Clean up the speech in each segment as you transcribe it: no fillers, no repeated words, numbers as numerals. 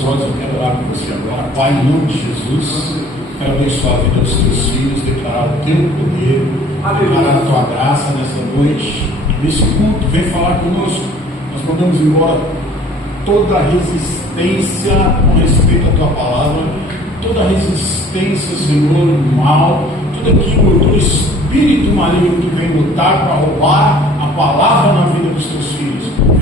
seus olhos, eu quero orar com você agora. Pai, em nome de Jesus, quero abençoar a vida dos teus filhos, declarar o teu poder, declarar a tua graça nessa noite, nesse culto. Vem falar conosco. Nós mandamos embora toda a resistência com respeito à tua palavra, toda a resistência, Senhor, mal, tudo aquilo, todo espírito maligno que vem lutar para roubar a palavra na vida dos teus filhos.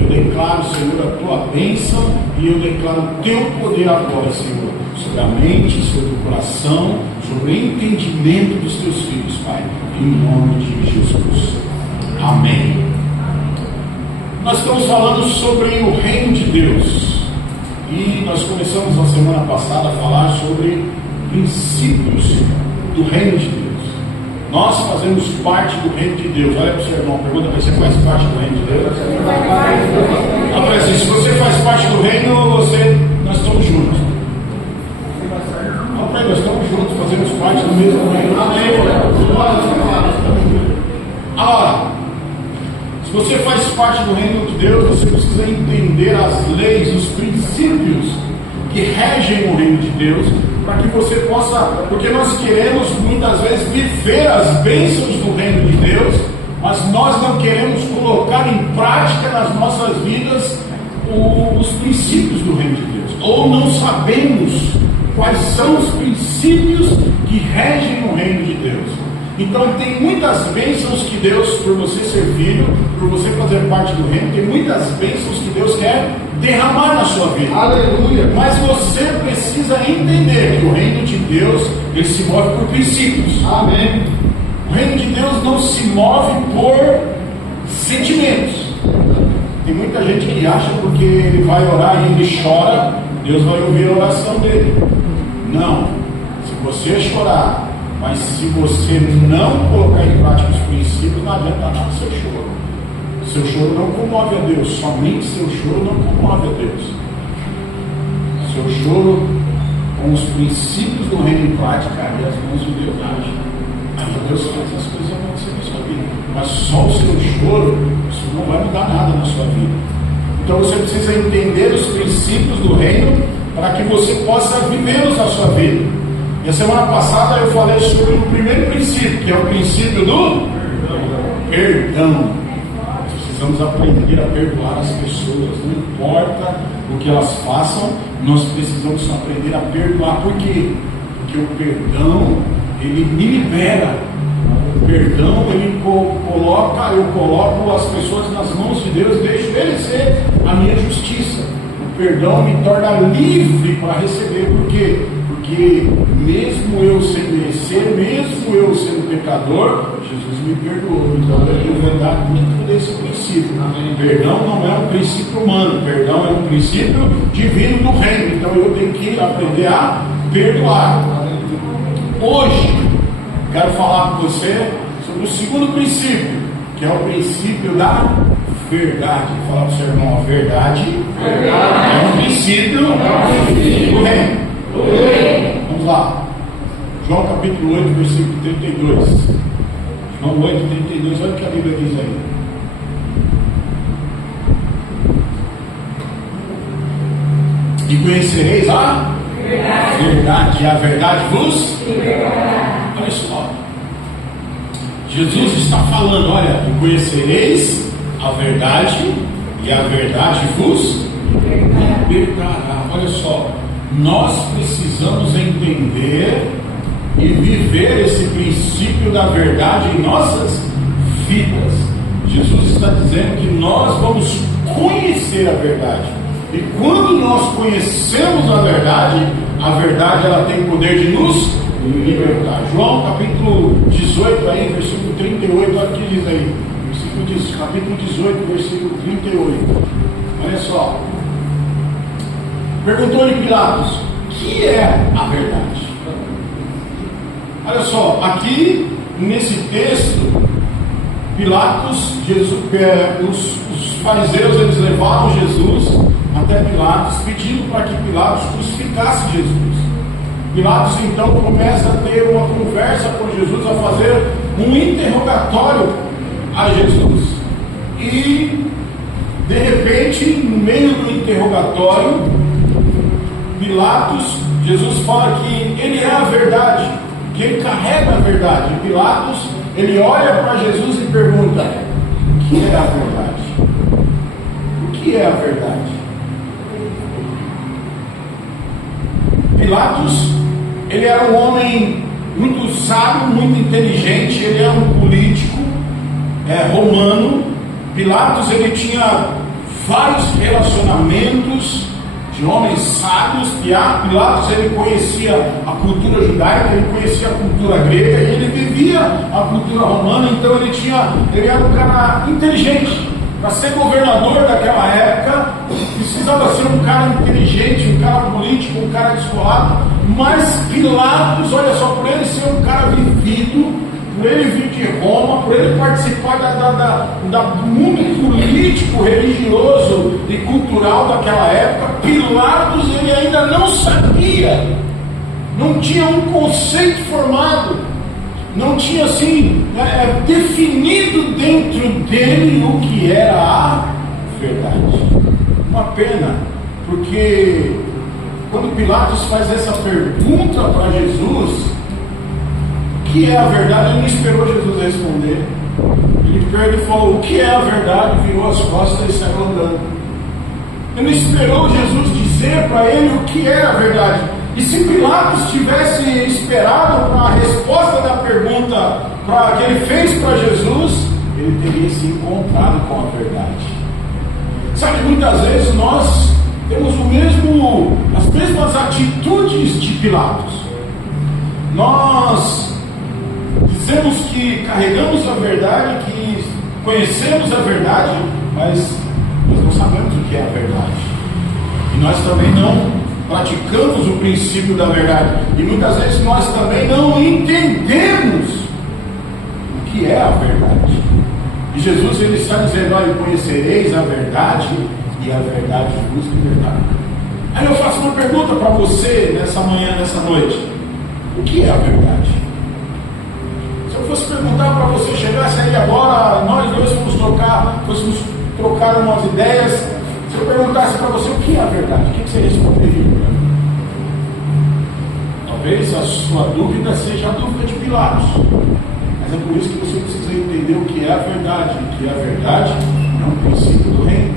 Eu declaro, Senhor, a tua bênção e eu declaro o teu poder agora, Senhor, sobre a mente, sobre o coração, sobre o entendimento dos teus filhos, Pai, em nome de Jesus. Amém. Nós estamos falando sobre o reino de Deus e nós começamos na semana passada a falar sobre princípios do reino de Deus. Nós fazemos parte do reino de Deus. Olha para o seu irmão, pergunta para você: faz parte do reino de Deus? Agora, se você faz parte do reino, nós estamos juntos. Nós estamos juntos, fazemos parte do mesmo reino. Agora, se você faz parte do reino de Deus, você precisa entender as leis, os princípios que regem o reino de Deus, para que você possa, porque nós queremos muitas vezes viver as bênçãos do reino de Deus, mas nós não queremos colocar em prática nas nossas vidas os princípios do reino de Deus, ou não sabemos quais são os princípios que regem o reino de Deus. Então tem muitas bênçãos que Deus, por você ser filho, por você fazer parte do reino, tem muitas bênçãos que Deus quer derramar na sua vida. Aleluia! Mas você precisa entender que o reino de Deus, ele se move por princípios. Amém. O reino de Deus não se move por sentimentos. Tem muita gente que acha porque ele vai orar e ele chora, Deus vai ouvir a oração dele. Não. Se você chorar, mas se você não colocar em prática os princípios, não adianta nada seu choro. Seu choro não comove a Deus, somente seu choro não comove a Deus. Seu choro com os princípios do reino em prática, aí as mãos de Deus agem. Aí Deus faz as coisas acontecer na sua vida. Mas só o seu choro, isso não vai mudar nada na sua vida. Então você precisa entender os princípios do reino para que você possa vivê-los na sua vida. E a semana passada eu falei sobre o primeiro princípio, que é o princípio do perdão. Nós precisamos aprender a perdoar as pessoas, não importa o que elas façam, nós precisamos aprender a perdoar. Por quê? Porque o perdão, ele me libera. O perdão, ele eu coloco as pessoas nas mãos de Deus, deixo ele ser a minha justiça. O perdão me torna livre para receber. Por quê? Porque mesmo eu sem merecer, mesmo eu sendo pecador, Jesus me perdoou. Então eu vou dar muito desse princípio. Perdão não é um princípio humano, perdão é um princípio divino do reino. Então eu tenho que aprender a perdoar. Hoje quero falar com você sobre o segundo princípio, que é o princípio da verdade. Fala para o seu irmão: a verdade é um princípio do reino. Vamos lá, João capítulo 8, versículo 32. João 8, 32, olha o que a Bíblia diz aí. E conhecereis a verdade, e a verdade vos libertará. Olha só, Jesus está falando: olha, e conhecereis a verdade, e a verdade vos libertará. Olha só, nós precisamos entender e viver esse princípio da verdade em nossas vidas. Jesus está dizendo que nós vamos conhecer a verdade. E quando nós conhecemos a verdade ela tem poder de nos libertar. João capítulo 18, aí, versículo 38, olha o que diz aí. Capítulo 18, versículo 38. Olha só. Perguntou-lhe Pilatos: o que é a verdade? Olha só, aqui nesse texto, Pilatos, os fariseus, eles levaram Jesus até Pilatos, pedindo para que Pilatos crucificasse Jesus. Pilatos então começa a ter uma conversa com Jesus, a fazer um interrogatório a Jesus. E de repente, no meio do interrogatório, Pilatos, Jesus fala que ele é a verdade, que ele carrega a verdade. E Pilatos, ele olha para Jesus e pergunta: o que é a verdade? O que é a verdade? Pilatos, ele era um homem muito sábio, muito inteligente, ele era um político romano. Pilatos, ele tinha vários relacionamentos de homens sábios. Pilatos, ele conhecia a cultura judaica, ele conhecia a cultura grega e ele vivia a cultura romana. Então ele era um cara inteligente. Para ser governador daquela época, precisava ser um cara inteligente, um cara político, um cara descolado. Mas Pilatos, olha só, por ele ser um cara vivido, por ele vir de Roma, por ele participar do mundo político, religioso e cultural daquela época, Pilatos, ele ainda não sabia, não tinha um conceito formado, não tinha assim definido dentro dele o que era a verdade. Uma pena, porque quando Pilatos faz essa pergunta para Jesus, o que é a verdade? Ele não esperou Jesus responder. Ele falou: o que é a verdade? Virou as costas e saiu andando. Ele não esperou Jesus dizer para ele o que é a verdade. E se Pilatos tivesse esperado para a resposta da pergunta que ele fez para Jesus, ele teria se encontrado com a verdade. Sabe, muitas vezes nós temos as mesmas atitudes de Pilatos. Nós dizemos que carregamos a verdade, que conhecemos a verdade, mas nós não sabemos o que é a verdade. E nós também não praticamos o princípio da verdade. E muitas vezes nós também não entendemos o que é a verdade. E Jesus, ele está dizendo: olha, conhecereis a verdade e a verdade vos libertará. Aí eu faço uma pergunta para você nessa manhã, nessa noite: o que é a verdade? Se eu fosse perguntar para você, chegasse aí agora, nós dois fôssemos trocar umas ideias, se eu perguntasse para você o que é a verdade, o que você responderia? Talvez a sua dúvida seja a dúvida de Pilatos, mas é por isso que você precisa entender o que é a verdade, que a verdade é um princípio do reino.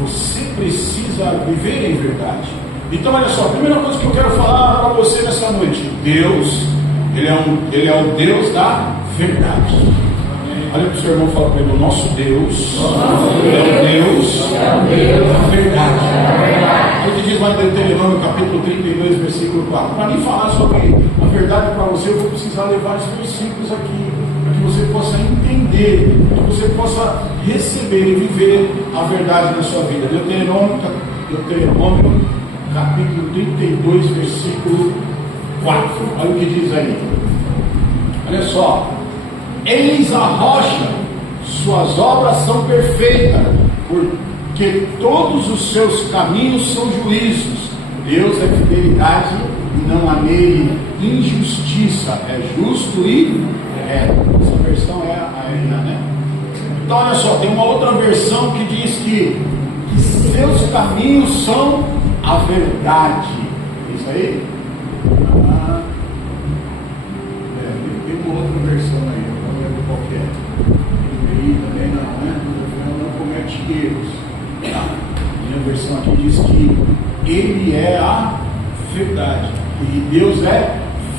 Você precisa viver em verdade. Então olha só, a primeira coisa que eu quero falar para você nessa noite: Deus, Ele é o Deus da verdade. Olha para o seu irmão e fala para ele: o nosso Deus é o Deus da verdade. Olha o que diz lá em Deuteronômio capítulo 32, versículo 4. Para mim falar sobre a verdade para você, eu vou precisar levar os versículos aqui, para que você possa entender, para que você possa receber e viver a verdade na sua vida. Deuteronômio capítulo 32, versículo 4. Olha o que diz aí. Olha só: eis a rocha, suas obras são perfeitas, porque todos os seus caminhos são juízos. Deus é fidelidade e não há nele injustiça, é justo e reto. Essa versão é a RA, né? Então olha só, tem uma outra versão que diz que seus caminhos são a verdade. É isso aí? Tem uma outra versão aí, eu não lembro qual que é. Ele também não comete erros. Minha versão aqui diz que Ele é a verdade. E Deus é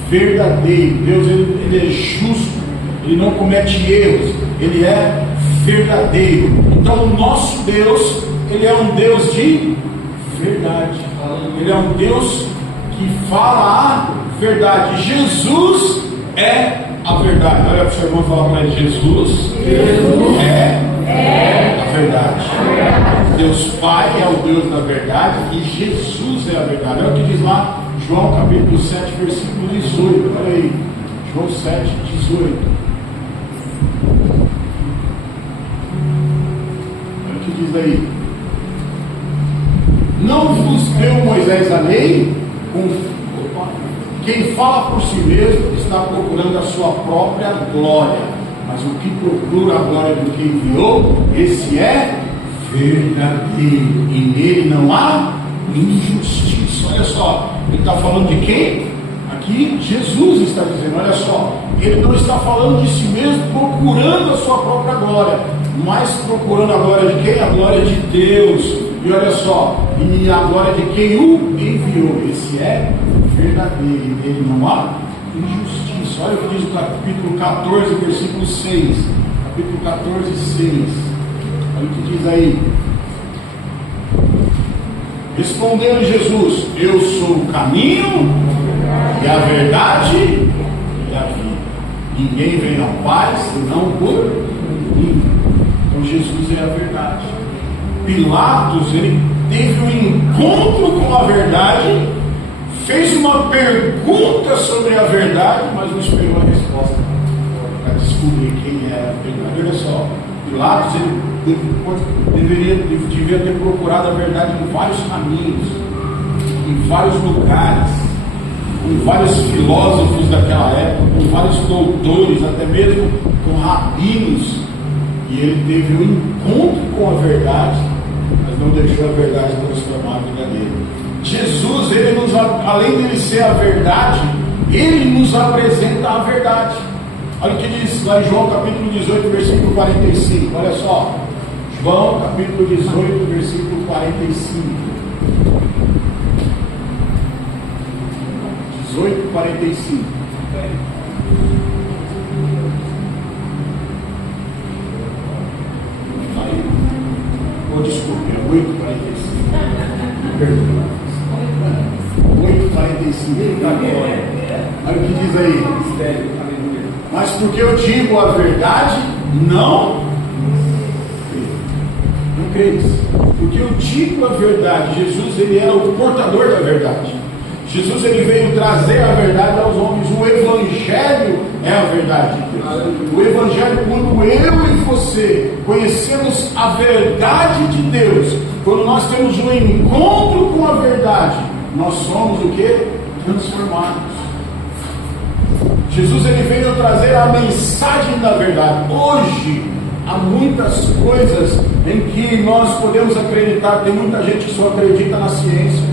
verdadeiro. Deus ele é justo. Ele não comete erros. Ele é verdadeiro. Então o nosso Deus, Ele é um Deus de verdade. Ele é um Deus que fala a verdade. Jesus é a verdade. Olha para o seu irmão e fala para ele: Jesus é a verdade. Deus Pai é o Deus da verdade e Jesus é a verdade. Olha o que diz lá João capítulo 7, versículo 18. Olha aí, João 7, 18. Olha o que diz aí: não vos deu Moisés a lei? Quem fala por si mesmo está procurando a sua própria glória, mas o que procura a glória do que enviou, esse é verdadeiro, e nele não há injustiça. Olha só, ele está falando de quem? Aqui Jesus está dizendo, olha só, ele não está falando de si mesmo procurando a sua própria glória, mas procurando a glória de quem? A glória de Deus. E olha só, e a glória de quem o enviou. Esse é verdadeiro, e nele não há injustiça. Olha o que diz o capítulo 14, versículo 6. Capítulo 14, 6. Olha o que diz aí. Respondeu Jesus: eu sou o caminho e a verdade e a vida. Ninguém vem ao Pai senão por mim. Então Jesus é a verdade. Pilatos, ele teve um encontro com a verdade, fez uma pergunta sobre a verdade, mas não esperou a resposta para descobrir quem era a verdade. Olha só, Pilatos, ele devia ter procurado a verdade em vários caminhos, em vários lugares, com vários filósofos daquela época, com vários doutores, até mesmo com rabinos, e ele teve um encontro com a verdade, mas não deixou a verdade transformar a vida dele. Jesus, além dele ser a verdade, ele nos apresenta a verdade. Olha o que diz lá em João capítulo 18, versículo 45. Olha só, João capítulo 18, versículo 45. 18, 45. Aí. Oh, desculpe, é 8, 45. Perdão. 8, 45. Olha o que diz aí. Mas porque eu digo a verdade, não creis. Porque eu digo a verdade. Jesus, ele era o portador da verdade. Jesus, ele veio trazer a verdade aos homens. O Evangelho é a verdade de Deus. O Evangelho, quando eu e você conhecemos a verdade de Deus, quando nós temos um encontro com a verdade, nós somos o que? Transformados. Jesus, ele veio trazer a mensagem da verdade. Hoje há muitas coisas em que nós podemos acreditar. Tem muita gente que só acredita na ciência,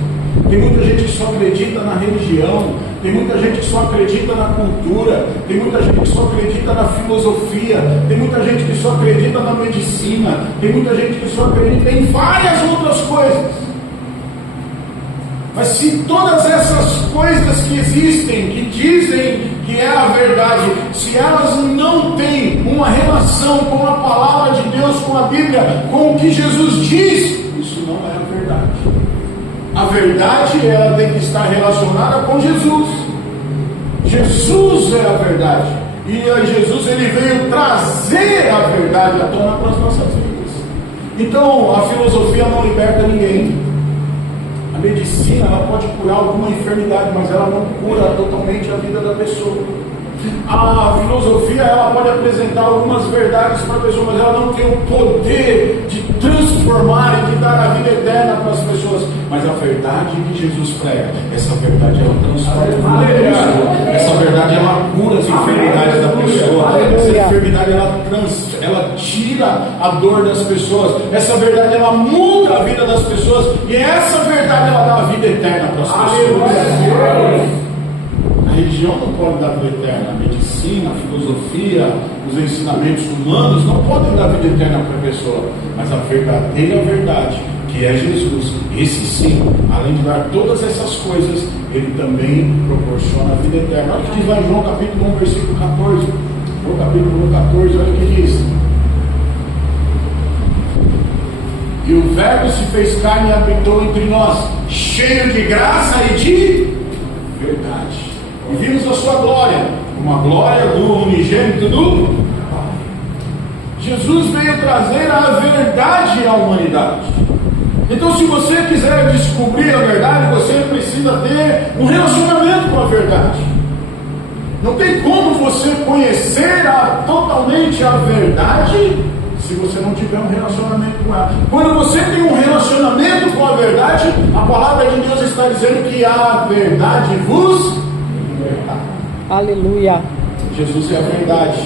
tem muita gente que só acredita na religião, tem muita gente que só acredita na cultura, tem muita gente que só acredita na filosofia, tem muita gente que só acredita na medicina, tem muita gente que só acredita em várias outras coisas. Mas se todas essas coisas que existem, que dizem que é a verdade, se elas não têm uma relação com a palavra de Deus, com a Bíblia, com o que Jesus diz, isso não é a verdade. A verdade, ela tem que estar relacionada com Jesus. Jesus é a verdade. E Jesus, ele veio trazer a verdade à tona para as nossas vidas. Então, a filosofia não liberta ninguém. A medicina, ela pode curar alguma enfermidade, mas ela não cura totalmente a vida da pessoa. A filosofia, ela pode apresentar algumas verdades para a pessoa, mas ela não tem o poder de transformar e de dar a vida eterna para as pessoas. Mas a verdade que Jesus prega, essa verdade ela transforma a pessoa. Essa verdade ela cura as enfermidades da pessoa. Essa enfermidade ela tira a dor das pessoas. Essa verdade ela muda a vida das pessoas. E essa verdade ela dá a vida eterna para as pessoas. A religião não pode dar vida eterna. A medicina, a filosofia, os ensinamentos humanos não podem dar vida eterna para a pessoa. Mas a verdadeira verdade, que é Jesus, esse sim, além de dar todas essas coisas, ele também proporciona a vida eterna. Olha o que diz lá em João capítulo 1, versículo 14. João capítulo 1, 14, olha o que diz. E o Verbo se fez carne e habitou entre nós, cheio de graça e de verdade. E vimos a sua glória, uma glória do unigênito do Pai. Jesus veio trazer a verdade à humanidade. Então, se você quiser descobrir a verdade, você precisa ter um relacionamento com a verdade. Não tem como você conhecer totalmente a verdade se você não tiver um relacionamento com ela. Quando você tem um relacionamento com a verdade, a palavra de Deus está dizendo que a verdade vos libertará. Aleluia. Jesus é a verdade.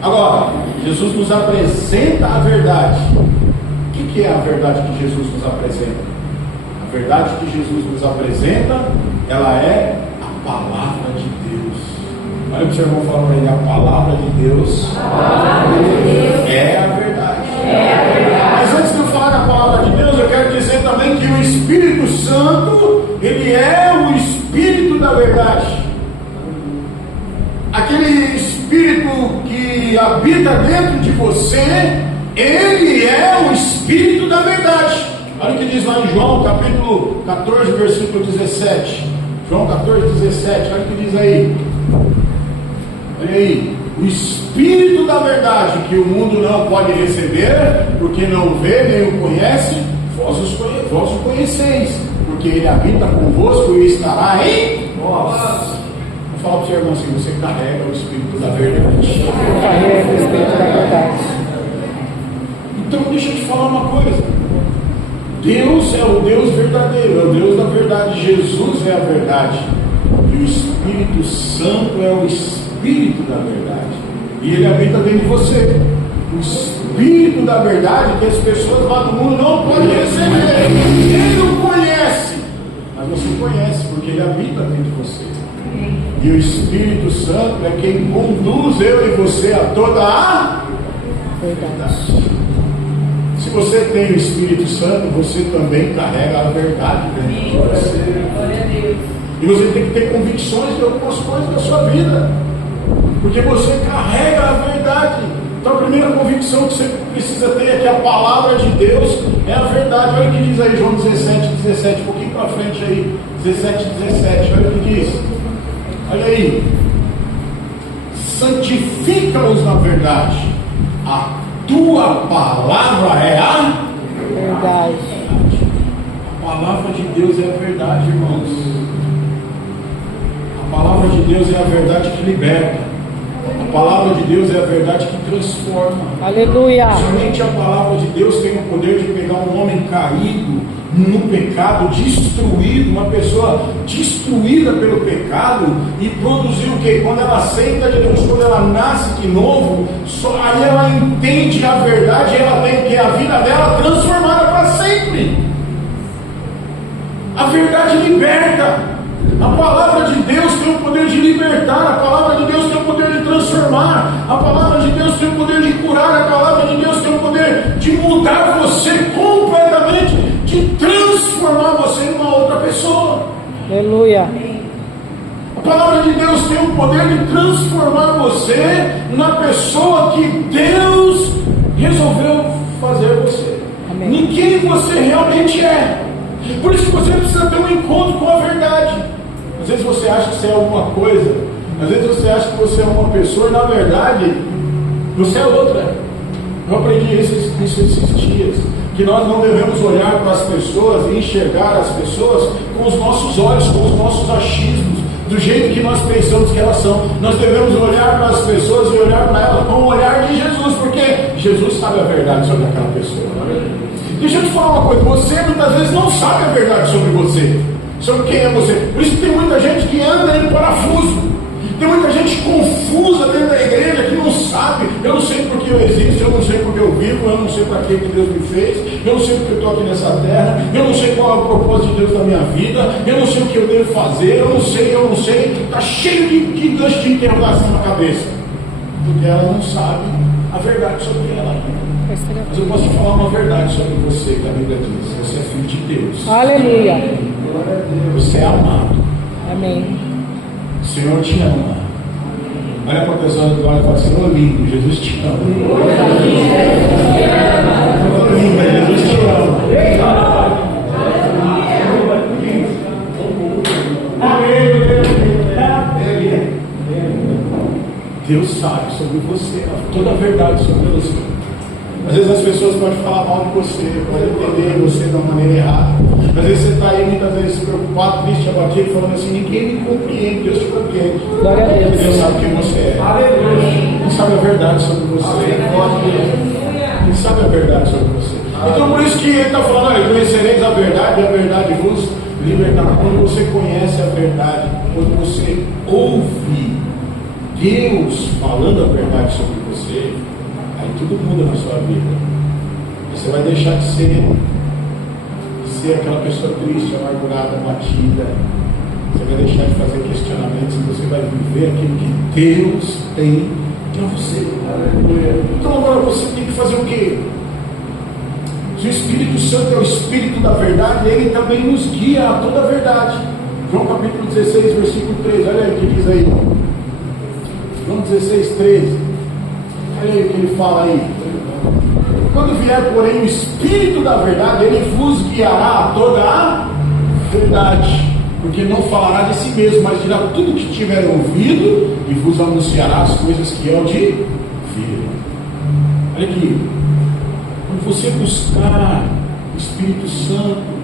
Agora, Jesus nos apresenta a verdade. O que é a verdade que Jesus nos apresenta? A verdade que Jesus nos apresenta, ela é a palavra de Deus. Olha o que o seu irmão falou aí, a palavra de Deus, é a verdade. Mas antes de eu falar da palavra de Deus, eu quero dizer também que o Espírito Santo, ele é o Espírito da verdade. Aquele Espírito que habita dentro de você, ele é o Espírito da verdade. Olha o que diz lá em João capítulo 14, versículo 17. João 14, 17, olha o que diz aí. Olha aí. O Espírito da verdade, que o mundo não pode receber, porque não vê nem o conhece, vós o conheceis, porque ele habita convosco e estará em vós. Vou falar para o seu irmão assim: você carrega o Espírito da verdade. Carrega o Espírito da verdade. Então deixa eu te falar uma coisa. Deus é o Deus verdadeiro, é o Deus da verdade. Jesus é a verdade. E o Espírito Santo é o Espírito da verdade. E ele habita dentro de você. O Espírito da verdade que as pessoas lá do mundo não podem receber. Ele não conhece. Mas você conhece, porque ele habita dentro de você. E o Espírito Santo é quem conduz eu e você a toda a verdade. Se você tem o Espírito Santo, você também carrega a verdade dentro de você. Glória a Deus. E você tem que ter convicções de algumas coisas da sua vida, porque você carrega a verdade. Então a primeira convicção que você precisa ter é que a palavra de Deus é a verdade. Olha o que diz aí João 17, um pouquinho para frente aí, 17, olha o que diz. Olha aí. Santifica-os na verdade. A tua palavra é a Verdade. A palavra de Deus é a verdade, irmãos. A palavra de Deus é a verdade que liberta. A palavra de Deus é a verdade que transforma. Aleluia. Somente a palavra de Deus tem o poder de pegar um homem caído no pecado, destruído, uma pessoa destruída pelo pecado, e produzir o que? Quando ela aceita de Deus, quando ela nasce de novo, só aí ela entende a verdade, ela tem que a vida dela transformada para sempre. A verdade liberta. A palavra de Deus tem o poder de libertar, a palavra de Deus tem o poder de transformar, a palavra de Deus tem o poder de curar, a palavra de Deus tem o poder de mudar você completamente, de transformar você em uma outra pessoa. Aleluia. A palavra de Deus tem o poder de transformar você na pessoa que Deus resolveu fazer você. Amém. Ninguém você realmente é. Por isso que você precisa ter um encontro com a verdade. Às vezes você acha que você é alguma coisa, às vezes você acha que você é uma pessoa, e na verdade você é outra. Eu aprendi isso esses dias, que nós não devemos olhar para as pessoas e enxergar as pessoas com os nossos olhos, com os nossos achismos, do jeito que nós pensamos que elas são. Nós devemos olhar para as pessoas e olhar para elas com o olhar de Jesus, porque Jesus sabe a verdade sobre aquela pessoa. Deixa eu te falar uma coisa: você muitas vezes não sabe a verdade sobre você, sobre quem é você. Por isso que tem muita gente que anda em parafuso, tem muita gente confusa dentro da igreja, que não sabe. Eu não sei porque eu existo, eu não sei porque eu vivo, eu não sei para que Deus me fez, eu não sei porque eu estou aqui nessa terra, eu não sei qual é o propósito de Deus na minha vida, eu não sei o que eu devo fazer, eu não sei. Está cheio de gancho de interrogação na cabeça, porque ela não sabe a verdade sobre ela. Mas eu posso te falar uma verdade sobre você, que a Bíblia diz: você é filho de Deus. Aleluia. Você é amado. Amém. O Senhor te ama. Olha para a pessoa do lado e fala assim: ô lindo, Jesus te ama. Ô linda, Jesus te ama. Deus sabe sobre você, toda a verdade sobre você. Às vezes as pessoas podem falar mal de você, podem entender você de uma maneira errada. Às vezes você está aí muitas vezes preocupado, triste, abatido, falando assim: ninguém me compreende. Deus te compreende. Glória a Deus. Deus sabe quem você é. Ele sabe a verdade sobre você. Ele sabe a verdade sobre você. Então por isso que ele está falando: olha, conhecereis a verdade vos libertará. Quando você conhece a verdade, quando você ouve Deus falando a verdade sobre você, aí tudo muda na sua vida. Você vai deixar de ser ser aquela pessoa triste, amargurada, batida. Você vai deixar de fazer questionamentos e você vai viver aquilo que Deus tem para você. Então agora você tem que fazer o quê? Se o Espírito Santo é o Espírito da verdade, ele também nos guia a toda a verdade. João capítulo 16, versículo 13, olha aí o que diz aí. João 16, 13. Olha aí o que ele fala aí. Quando vier, porém, o Espírito da verdade, ele vos guiará a toda a verdade. Porque não falará de si mesmo, mas dirá tudo o que tiver ouvido e vos anunciará as coisas que é o de vir. Olha aqui. Quando você buscar o Espírito Santo,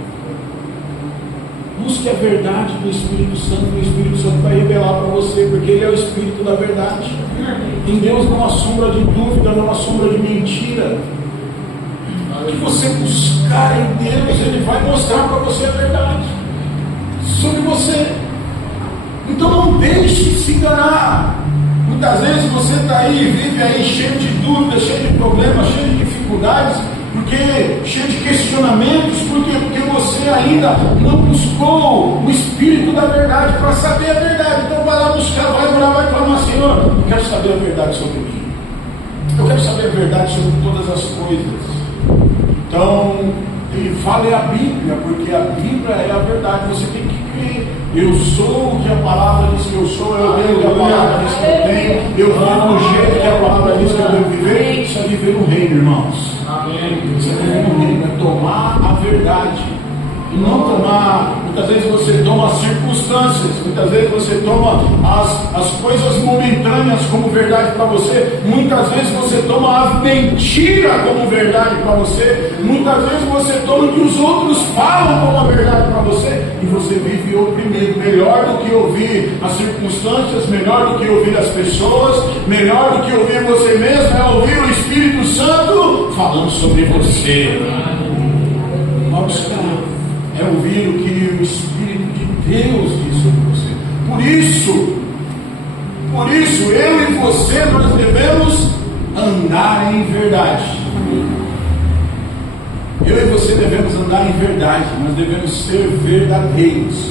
busque a verdade do Espírito Santo, e o Espírito Santo vai revelar para você, porque ele é o Espírito da verdade. Em Deus não há sombra de dúvida, não há sombra de mentira. O que você buscar em Deus, ele vai mostrar para você a verdade sobre você. Então não deixe de se enganar. Muitas vezes você está aí, vive aí cheio de dúvidas, cheio de problemas, cheio de dificuldades, cheio de questionamentos, porque você ainda não buscou o Espírito da verdade para saber a verdade. Então vai lá buscar, vai orar, vai clamar: Senhor, eu quero saber a verdade sobre mim. Eu quero saber a verdade sobre todas as coisas. Então, fale a Bíblia, porque a Bíblia é a verdade. Você tem que crer. Eu sou o que a palavra diz que eu sou, eu tenho o que a palavra diz que eu tenho, eu vivo do jeito que a palavra diz que eu devo viver. Isso é viver no reino, irmãos. Isso é viver no reino, é tomar a verdade. E não tomar, muitas vezes você toma as circunstâncias, muitas vezes você toma as coisas momentâneas como verdade para você, muitas vezes você toma a mentira como verdade para você, muitas vezes você toma o que os outros falam como a verdade para você, e você vive oprimido. Melhor do que ouvir as circunstâncias, melhor do que ouvir as pessoas, melhor do que ouvir você mesmo, é ouvir o Espírito Santo falando sobre você. Vamos cá. É ouvir o que o Espírito de Deus diz sobre você. Por isso, eu e você, nós devemos andar em verdade. Eu e você devemos andar em verdade. Nós devemos ser verdadeiros.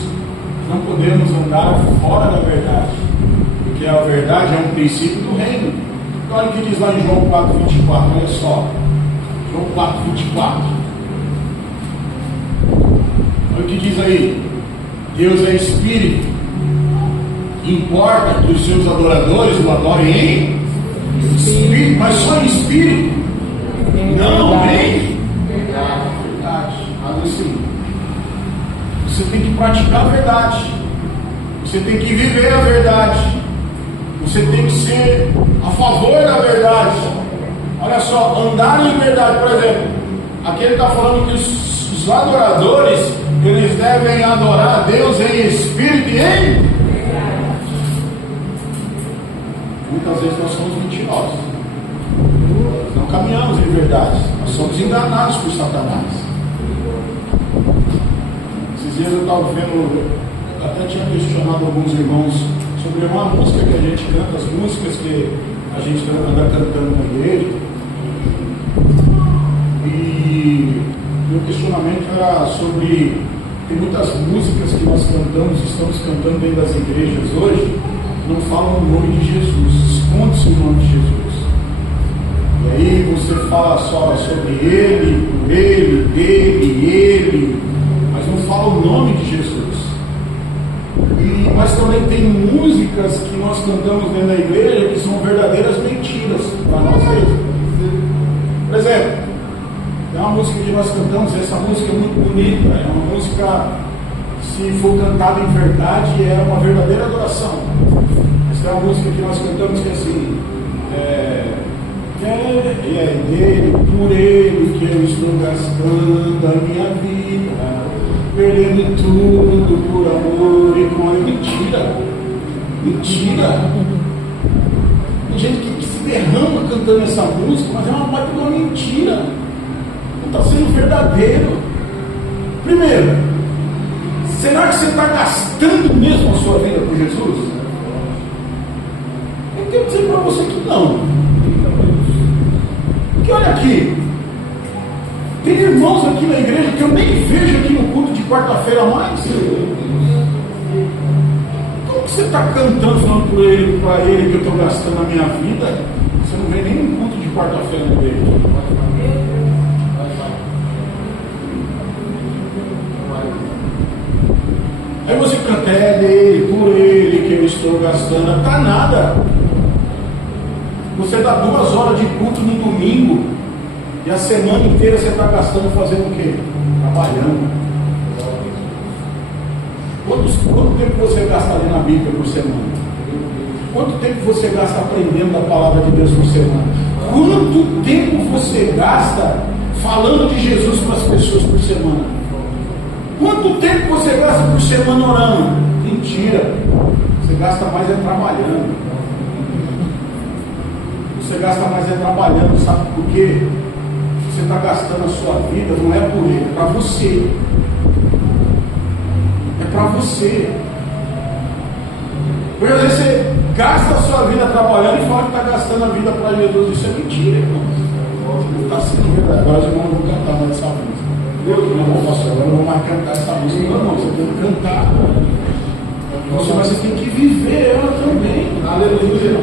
Não podemos andar fora da verdade, porque a verdade é um princípio do reino. Olha o que diz lá em João 4,24. Olha só, João 4,24. Olha o que diz aí: Deus é Espírito, importa que os seus adoradores o adorem em Espírito, mas só em Espírito, não em verdade. Mas assim, você tem que praticar a verdade, você tem que viver a verdade, você tem que ser a favor da verdade. Olha só, andar em verdade. Por exemplo, aqui ele está falando que os adoradores, eles devem adorar a Deus em espírito e em verdade. Muitas vezes nós somos mentirosos, não caminhamos em verdade, nós somos enganados por Satanás. Esses dias eu estava vendo, até tinha questionado alguns irmãos sobre uma música que a gente canta, as músicas que a gente anda cantando na igreja, e meu questionamento era sobre: tem muitas músicas que nós cantamos, estamos cantando dentro das igrejas hoje, que não falam o nome de Jesus, esconde-se o nome de Jesus. E aí você fala só sobre ele, por ele, dele, ele, mas não fala o nome de Jesus. Mas também tem músicas que nós cantamos dentro da igreja que são verdadeiras mentiras para nós mesmos. Por exemplo, é uma música que nós cantamos, essa música é muito bonita, é uma música, se for cantada em verdade, é uma verdadeira adoração. Essa é uma música que nós cantamos que é assim: é dele, por ele que eu estou gastando a minha vida, perdendo tudo por amor e com ele. Mentira. Tem gente que se derrama cantando essa música, mas é uma parte de uma mentira. Não está sendo verdadeiro. Primeiro, será que você está gastando mesmo a sua vida por Jesus? Eu quero dizer para você que não. Porque olha aqui, Tem irmãos aqui na igreja que eu nem vejo aqui no culto de quarta-feira mais. Como que você está cantando, falando para ele que eu estou gastando a minha vida? Você não vê nem no culto de quarta-feira na igreja. Aí você canta, é dele, por ele que eu estou gastando. Tá nada. Você dá 2 horas de culto no domingo e a semana inteira você está gastando fazendo o quê? Trabalhando. Quanto tempo você gasta ali na Bíblia por semana? Quanto tempo você gasta aprendendo a palavra de Deus por semana? Quanto tempo você gasta falando de Jesus para as pessoas por semana? Quanto tempo você gasta por semana orando? Mentira. Você gasta mais é trabalhando. Você gasta mais é trabalhando, sabe por quê? Você está gastando a sua vida, não é por ele, é para você. É para você. Porque às vezes você gasta a sua vida trabalhando e fala que está gastando a vida para Jesus. Isso é mentira, irmão. Não está sendo verdade. Agora eu não vou cantar mais essa música. Não vou, pastor, eu não vou mais cantar essa música. Não, você tem que cantar. Mas você tem que viver ela também. Aleluia.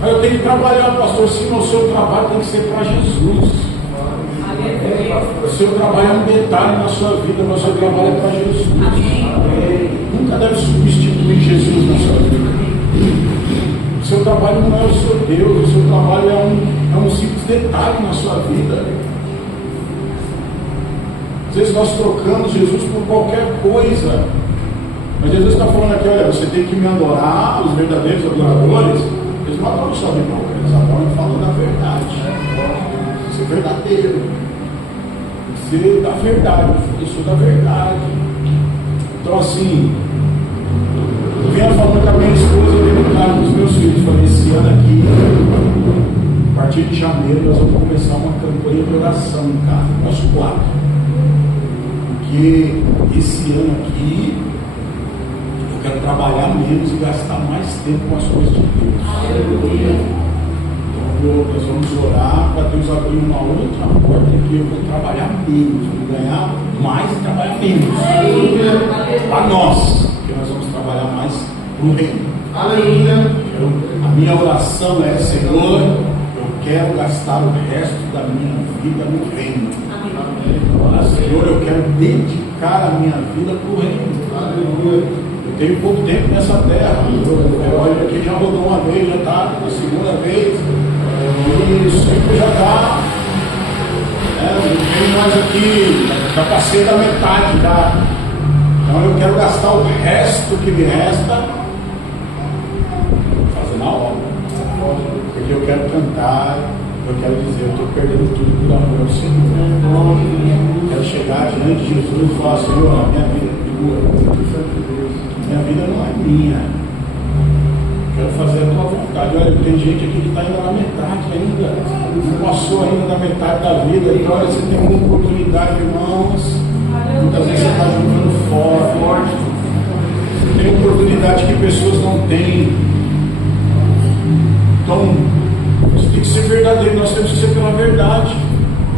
Mas eu tenho que trabalhar, pastor. Sim, o seu trabalho tem que ser para Jesus. O seu trabalho é um detalhe na sua vida, mas o seu trabalho é para Jesus. Nunca deve substituir Jesus na sua vida. O seu trabalho não é o seu Deus, o seu trabalho é um simples detalhe na sua vida. Às vezes nós trocamos Jesus por qualquer coisa. Mas Jesus está falando aqui, olha, você tem que me adorar, os verdadeiros adoradores. Eles não adoram só de boca, eles adoram falando a verdade. Ser verdadeiro. Ser da verdade. Eu sou da verdade. Então assim, eu vinha falando com a minha esposa dentro do carro dos meus filhos. Falei, esse ano aqui, a partir de janeiro, nós vamos começar uma campanha de oração em casa, nós 4. Porque esse ano aqui eu quero trabalhar menos e gastar mais tempo com as coisas de Deus. Então nós vamos orar para Deus abrir uma outra porta que eu vou trabalhar menos, vou ganhar mais e trabalhar menos. Para nós, porque nós vamos trabalhar mais para o reino. Aleluia. A minha oração é, Senhor, eu quero gastar o resto da minha vida no reino. Senhor, eu quero dedicar a minha vida para o reino. Aleluia. Eu tenho pouco tempo nessa terra. O olho aqui já rodou uma vez, já está a segunda vez. E sempre já está. Não tem mais aqui. Já passei da metade já. Então eu quero gastar o resto que me resta fazendo a obra. Porque eu quero cantar. Eu quero dizer, eu estou perdendo tudo por amor ao Senhor. Eu quero chegar diante de Jesus e falar, Senhor, a minha vida é tua. Minha vida não é minha. Quero fazer a tua vontade. Olha, tem gente aqui que está ainda na metade ainda. Não passou ainda da metade da vida. Então, olha, você tem uma oportunidade, irmãos. Muitas vezes você está jogando fora. Você tem oportunidade que pessoas não têm. Então, você tem que ser verdadeiro, nós temos que ser pela verdade.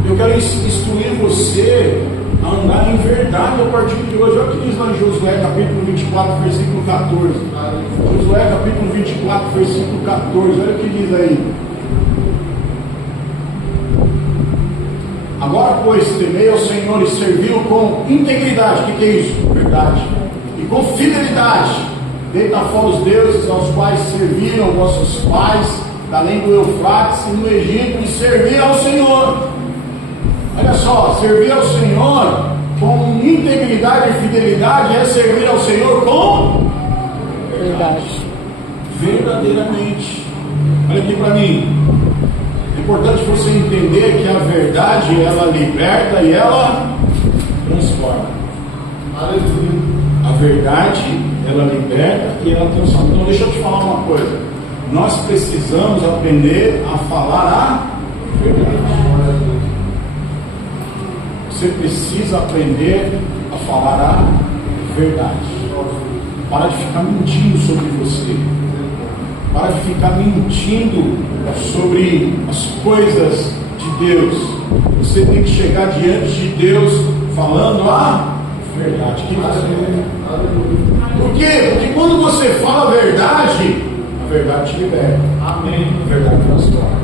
Eu quero instruir você a andar em verdade a partir de hoje. Olha o que diz lá em Josué capítulo 24, versículo 14. Josué capítulo 24, versículo 14. Olha o que diz aí. Agora, pois, temei ao Senhor e serviu com integridade. O que é isso? Verdade. E com fidelidade, deitar fora os deuses aos quais serviram vossos pais, além do Eufrates e no Egito, e servir ao Senhor. Olha só, servir ao Senhor com integridade e fidelidade é servir ao Senhor com verdade. Verdadeiramente. Olha aqui para mim. É importante você entender que a verdade, ela liberta e ela transforma. Aleluia. A verdade, ela liberta e ela transforma. Então deixa eu te falar uma coisa. Nós precisamos aprender a falar a verdade. Você precisa aprender a falar a verdade. Para de ficar mentindo sobre você. Para de ficar mentindo sobre as coisas de Deus. Você tem que chegar diante de Deus falando a verdade. Por quê? Porque quando você fala a verdade te liberta. Amém. A verdade transforma.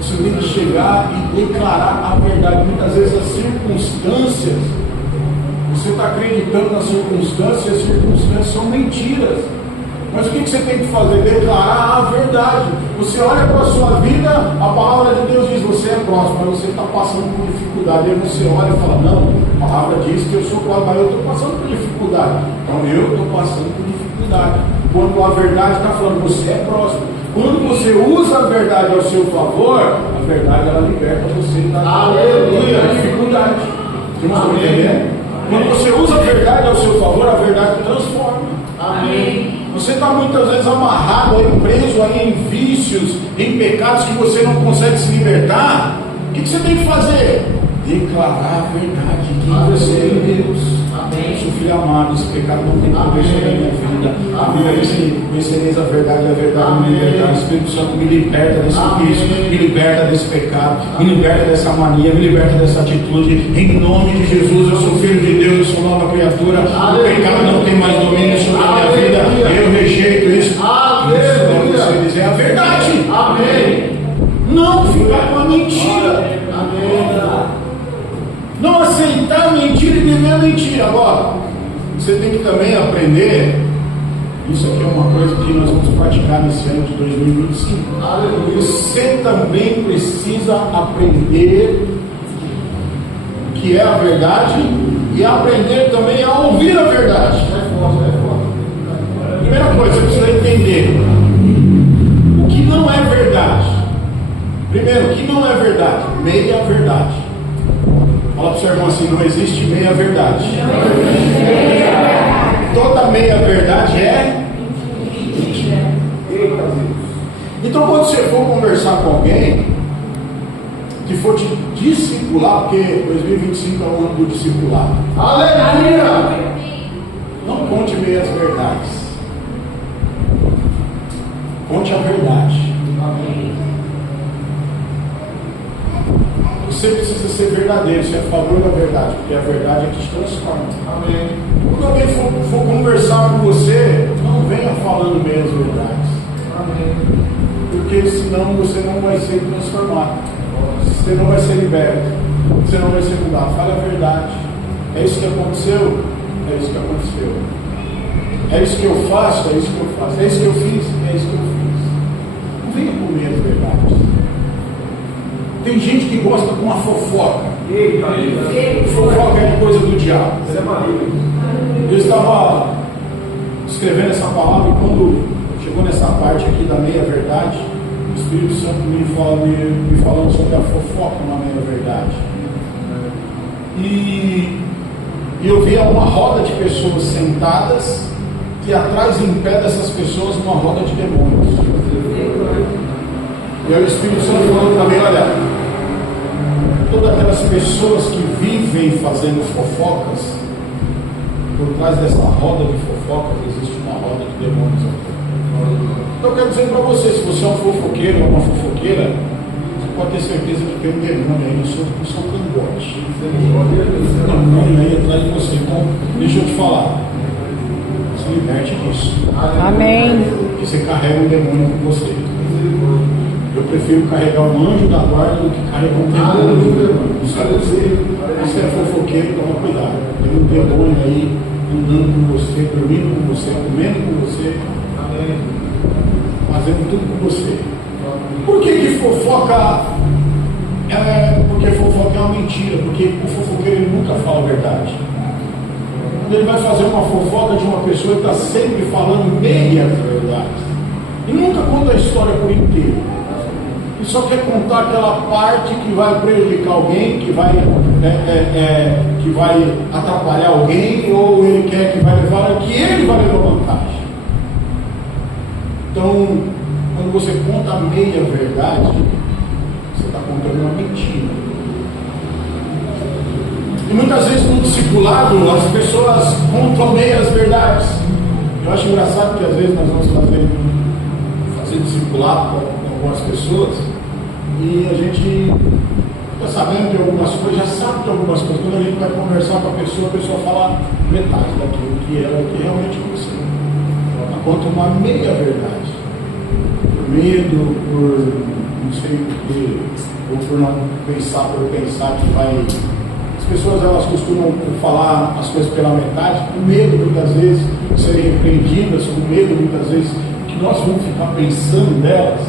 Você tem que chegar e declarar a verdade. Muitas vezes as circunstâncias, você está acreditando nas circunstâncias, e as circunstâncias são mentiras. Mas o que você tem que fazer? Declarar a verdade. Você olha para a sua vida, a palavra de Deus diz: você é próspero, mas você está passando por dificuldade. Aí você olha e fala: não, a palavra diz que eu sou próspero, mas eu estou passando por dificuldade. Então eu estou passando por dificuldade. Quando a verdade está falando: você é próspero. Quando você usa a verdade ao seu favor, a verdade ela liberta você da dificuldade. Você não está entendendo? Quando você usa a verdade ao seu favor, a verdade transforma. Amém. Você está muitas vezes amarrado aí, preso aí em vícios, em pecados que você não consegue se libertar. O que você tem que fazer? Declarar a verdade de você em Deus. Amém. Seu filho amado, esse pecado não tem poder sobre a minha vida. A Bíblia diz que conhecereis a verdade me libertará. O Espírito Santo me liberta desse vício, me liberta desse pecado, me liberta dessa mania, me liberta dessa atitude. Em nome de Jesus, eu sou filho de Deus, eu sou nova criatura. O pecado não tem mais domínio sobre a minha vida. Eu rejeito isso. Isso é você dizer a verdade. Amém. Não ficar com a mentira. Amém. Não aceitar mentira e viver a mentira. Agora, você tem que também aprender. Isso aqui é uma coisa que nós vamos praticar nesse ano de 2025. Aleluia. Você também precisa aprender o que é a verdade e aprender também a ouvir a verdade. Primeira coisa, você precisa entender o que não é verdade. Primeiro, o que não é verdade? Meia verdade. Fala para o seu irmão assim: não existe meia verdade. Toda meia verdade é mentira. Então, quando você for conversar com alguém que for te discipular, porque 2025 é o ano do discipulado. Aleluia! Não conte meias verdades. Conte a verdade. Amém. Você precisa ser verdadeiro, você é a favor da verdade, porque a verdade é que te transforma. Amém. Quando alguém for conversar com você, não venha falando meias verdades. Amém. Porque senão você não vai ser transformado. Você não vai ser liberto. Você não vai ser mudado. Fale a verdade. É isso que aconteceu? É isso que aconteceu. É isso que eu faço? É isso que eu faço. É isso que eu fiz? É isso que eu fiz. Não venha com meias verdades. Tem gente que gosta com uma fofoca. Fofoca é coisa do diabo. Eu estava escrevendo essa palavra e quando chegou nessa parte aqui da meia-verdade, o Espírito Santo me falando sobre a fofoca na meia-verdade. E eu via uma roda de pessoas sentadas e atrás em pé dessas pessoas uma roda de demônios. E aí o Espírito Santo falando para mim: olha, todas aquelas pessoas que vivem fazendo fofocas, por trás dessa roda de fofocas existe uma roda de demônios. Então eu quero dizer para você, se você é um fofoqueiro ou uma fofoqueira, você pode ter certeza que tem um demônio aí no seu cangote. Tem um demônio aí atrás de você. Então, deixa eu te falar, se liberte disso. Amém. Porque você carrega um demônio com você. Eu prefiro carregar um anjo da guarda do que carregar um demônio. Você é fofoqueiro, toma cuidado. Tem um demônio aí andando com você, dormindo com você, comendo com você, fazendo tudo com você. Por que fofoca? Porque fofoca é uma mentira. Porque o fofoqueiro ele nunca fala a verdade. Quando ele vai fazer uma fofoca de uma pessoa, ele está sempre falando meia verdade. E nunca conta a história por inteiro. E só quer contar aquela parte que vai prejudicar alguém, que vai atrapalhar alguém, ou ele quer que ele vai levar vantagem. Então, quando você conta a meia verdade, você está contando uma mentira. E muitas vezes no discipulado as pessoas contam meias verdades. Eu acho engraçado que às vezes nós vamos fazer discipulado com algumas pessoas E a gente está sabendo de algumas coisas, já sabe de algumas coisas. Quando a gente vai conversar com a pessoa fala metade daquilo que era o que realmente aconteceu. Ela conta uma meia verdade. Por medo, por não sei porquê, ou por não pensar, que vai. As pessoas elas costumam falar as coisas pela metade, com medo muitas vezes de serem repreendidas, com medo muitas vezes que nós vamos ficar pensando delas.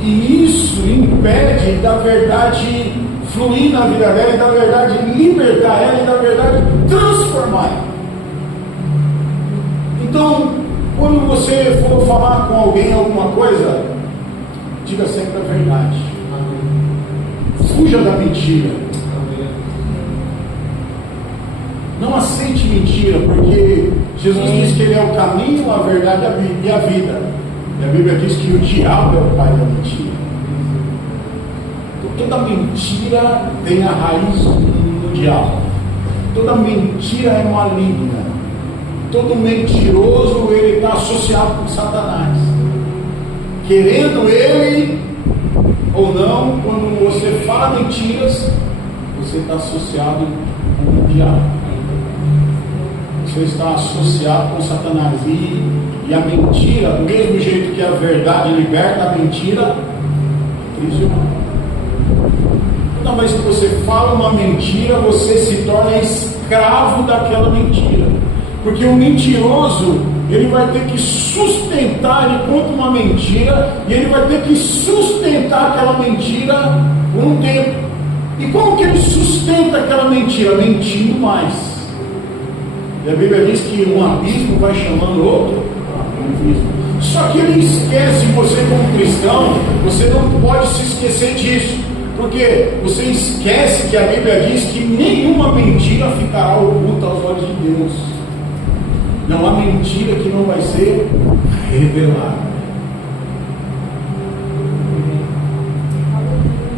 E isso impede da verdade fluir na vida dela, e da verdade libertar ela, e da verdade transformar ela. Então, quando você for falar com alguém alguma coisa, diga sempre a verdade. Fuja da mentira. Não aceite mentira, porque Jesus diz que Ele é o caminho, a verdade e a vida. E a Bíblia diz que o diabo é o pai da mentira. Então, toda mentira tem a raiz no diabo. Toda mentira é maligna. Todo mentiroso ele está associado com Satanás. Querendo ele ou não, quando você fala mentiras, você está associado com o diabo. Você está associado com Satanás. E a mentira, do mesmo jeito que a verdade liberta, a mentira aprisiona. Toda vez que você fala uma mentira, você se torna escravo daquela mentira. Porque o mentiroso, ele vai ter que sustentar, ele conta uma mentira, e ele vai ter que sustentar aquela mentira por um tempo. E como que ele sustenta aquela mentira? Mentindo mais. E a Bíblia diz que um abismo vai chamando outro abismo. Só que ele esquece, você como cristão, você não pode se esquecer disso. Porque você esquece que a Bíblia diz que nenhuma mentira ficará oculta aos olhos de Deus. Não há mentira que não vai ser revelada.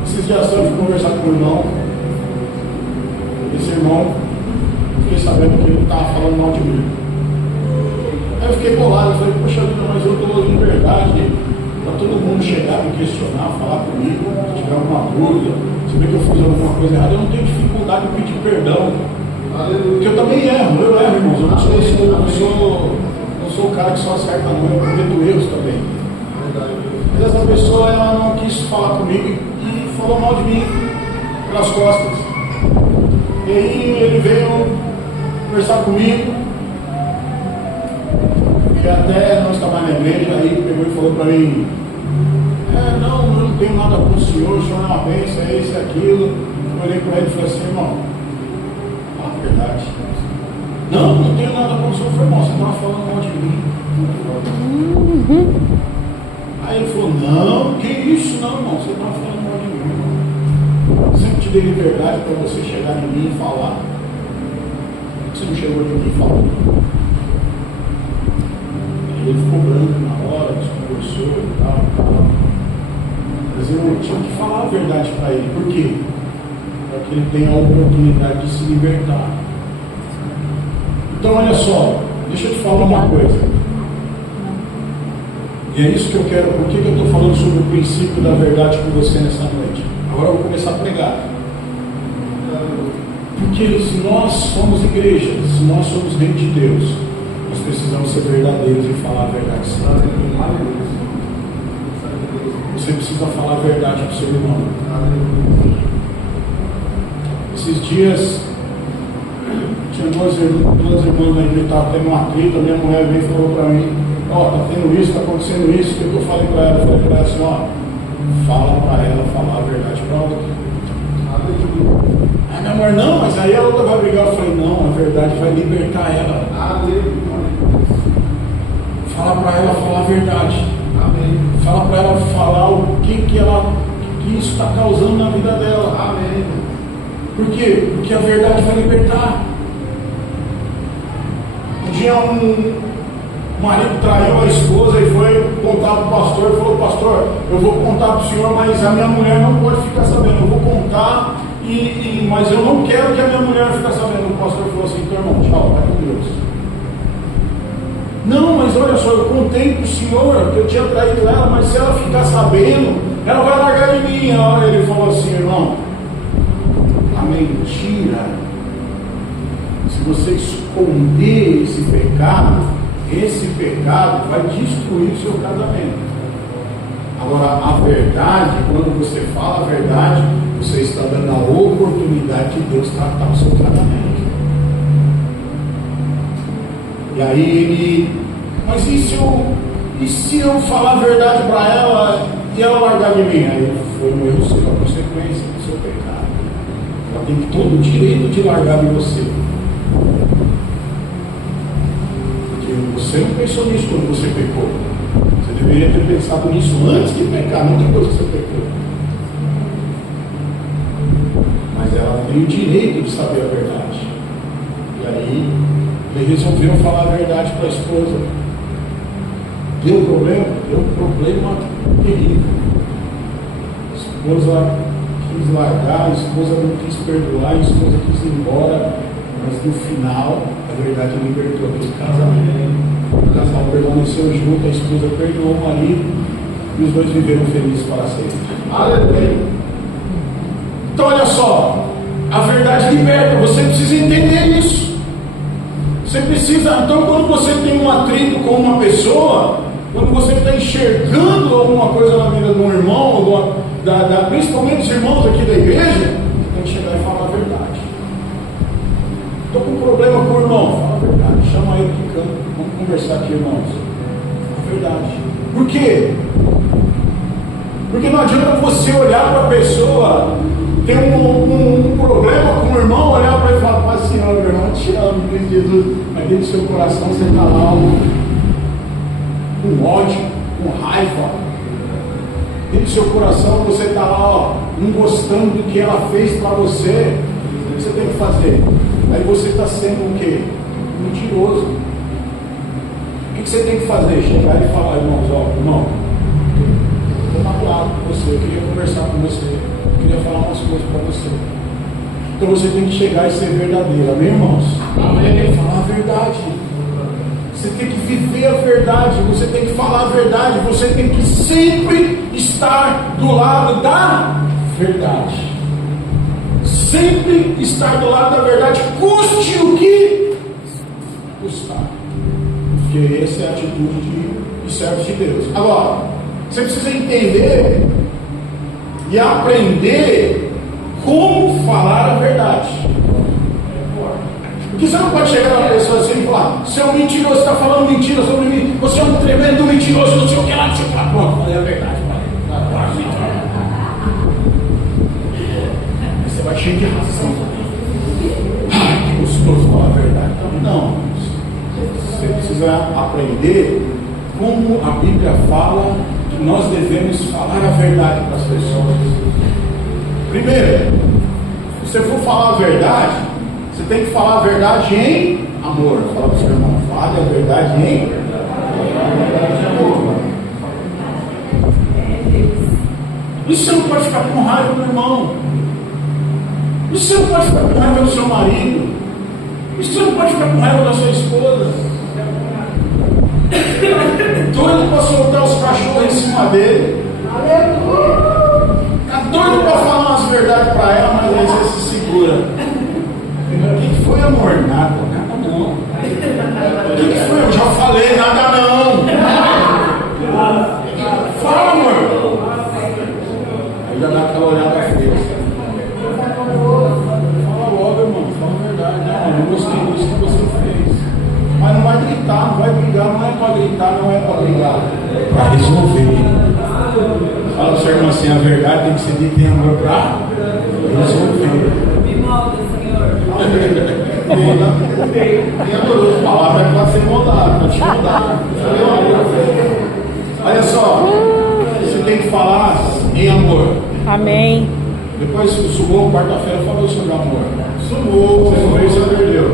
Esses dias eu fui conversar com o irmão. Esse irmão, fiquei sabendo que ele estava falando mal de mim. Aí eu fiquei bolado, falei, poxa vida, mas eu estou em liberdade para todo mundo chegar, me questionar, falar comigo, se tiver alguma dúvida, se vê que eu fiz alguma coisa errada, eu não tenho dificuldade em pedir perdão. Porque eu também erro, irmãos. Eu não sou o cara que só acerta, não. Eu cometo erros também. Mas essa pessoa ela não quis falar comigo e falou mal de mim pelas costas. E aí ele veio conversar comigo. E até não estava na igreja, aí pegou e falou para mim: não, eu não tenho nada com o senhor é uma bênção, é isso e aquilo. Eu olhei para ele e falei assim: irmão, verdade. Não tenho nada com o senhor, foi irmão, você estava falando mal de mim. Aí ele falou: não, que isso, não, irmão, você estava falando mal de mim, irmão. Sempre te dei liberdade para você chegar em mim e falar. Por que você não chegou em mim e falou? Ele ficou branco na hora, desconversou e tal. Mas eu tinha que falar a verdade para ele. Por quê? Para que ele tenha a oportunidade de se libertar. Então olha só, deixa eu te falar uma coisa. E é isso que eu quero. Por que eu estou falando sobre o princípio da verdade com você nessa noite? Agora eu vou começar a pregar. Porque se nós somos igreja, se nós somos reino de Deus, nós precisamos ser verdadeiros e falar a verdade. Você precisa falar a verdade para o seu irmão. Esses dias tinha duas irmãs aí que estavam tendo um atrito. A minha mulher veio e falou para mim: está tendo isso, está acontecendo isso. O que eu falei para ela? Eu falei para ela assim: fala para ela falar a verdade para a outra. Aí minha mulher: não, mas aí a outra vai brigar. Eu falei: não, a verdade vai libertar ela. Fala para ela falar a verdade. Fala para ela falar o que isso está causando na vida dela. Amém. Por quê? Porque a verdade vai libertar. Um dia um marido traiu a esposa e foi contar para o pastor e falou: pastor, eu vou contar para o senhor, mas a minha mulher não pode ficar sabendo. Eu vou contar, mas eu não quero que a minha mulher fique sabendo. O pastor falou assim: então irmão, tchau, vai com Deus. Não, mas olha só, eu contei para o senhor que eu tinha traído ela, mas se ela ficar sabendo, ela vai largar de mim. A hora ele falou assim, irmão, a mentira, se você esconder esse pecado vai destruir o seu casamento. Agora, a verdade, quando você fala a verdade, você está dando a oportunidade de Deus tratar o seu casamento. E aí ele, mas e se eu falar a verdade para ela e ela largar de mim? Aí foi um erro seu, a consequência do seu pecado. Ela tem todo o direito de largar de você. Porque você não pensou nisso quando você pecou. Você deveria ter pensado nisso antes de pecar, não depois que você pecou. Mas ela tem o direito de saber a verdade. E aí ele resolveu falar a verdade para a esposa. Deu problema terrível. A esposa quis largar, a esposa não quis perdoar, a esposa quis ir embora, mas no final a verdade libertou aquele casamento. O casal permaneceu junto, a esposa perdoou o marido e os dois viveram felizes para sempre. Aleluia! Então olha só, a verdade liberta, você precisa entender isso. Você precisa, então quando você tem um atrito com uma pessoa, quando você está enxergando alguma coisa na vida de um irmão, principalmente os irmãos aqui da igreja, você tem que chegar e falar a verdade. Estou com um problema com o irmão, fala a verdade, chama ele de canto, vamos conversar aqui, irmãos. A verdade. Por quê? Porque não adianta você olhar para a pessoa, ter um problema com o irmão, olhar para ele e falar, Pai Senhor, meu irmão, te amo, em Cristo Jesus, mas dentro do seu coração você está lá com ódio, com raiva. Dentro do seu coração você está lá, não gostando do que ela fez para você. O que você tem que fazer? Aí você está sendo o quê? Mentiroso. O que você tem que fazer? Chegar e falar, irmãos, irmão, estou magoado com você, eu queria conversar com você, eu queria falar umas coisas para você. Então você tem que chegar e ser verdadeiro, amém, irmãos? Amém. Falar a verdade. Você tem que viver a verdade, você tem que falar a verdade, você tem que sempre estar do lado da verdade. Sempre estar do lado da verdade, custe o que custar. Porque essa é a atitude de servos de Deus. Agora, você precisa entender e aprender como falar a verdade. Porque você não pode chegar na pessoa assim e falar, você é um mentiroso, você está falando mentira sobre mim, você é um tremendo mentiroso, não sei o que lá, não sei o que lá. Pronto, falei a verdade. Você vai cheio de razão. Ai, que gostoso falar a verdade. Então, não. Você precisa aprender como a Bíblia fala que nós devemos falar a verdade para as pessoas. Primeiro, se você for falar a verdade, você tem que falar a verdade em amor. Fala para o seu irmão, fale a verdade em amor. E você não pode ficar com raiva do irmão. E você não pode ficar com raiva do seu marido. E você não pode ficar com raiva da sua esposa. Doido para soltar os cachorros em cima dele. Está doido para falar umas verdades para ela, mas aí você se segura. O que foi, amor? Nada não. O que foi? Eu já falei, nada não. Fala, amor. Aí já dá aquela olhada feia. Fala logo, irmão, fala a verdade. Não, eu não gostei disso que você fez. Mas não vai gritar, não vai brigar, não é para gritar, não é para brigar. É para resolver. Fala para o seu irmão assim, a verdade tem que ser dita em amor para resolver. Me molda, Senhor. A palavra pode ser moldada, pode te moldar. Olha só, você tem que falar em amor. Amém. Depois sumou, quarta-feira falou sobre amor. Sumou, você perdeu.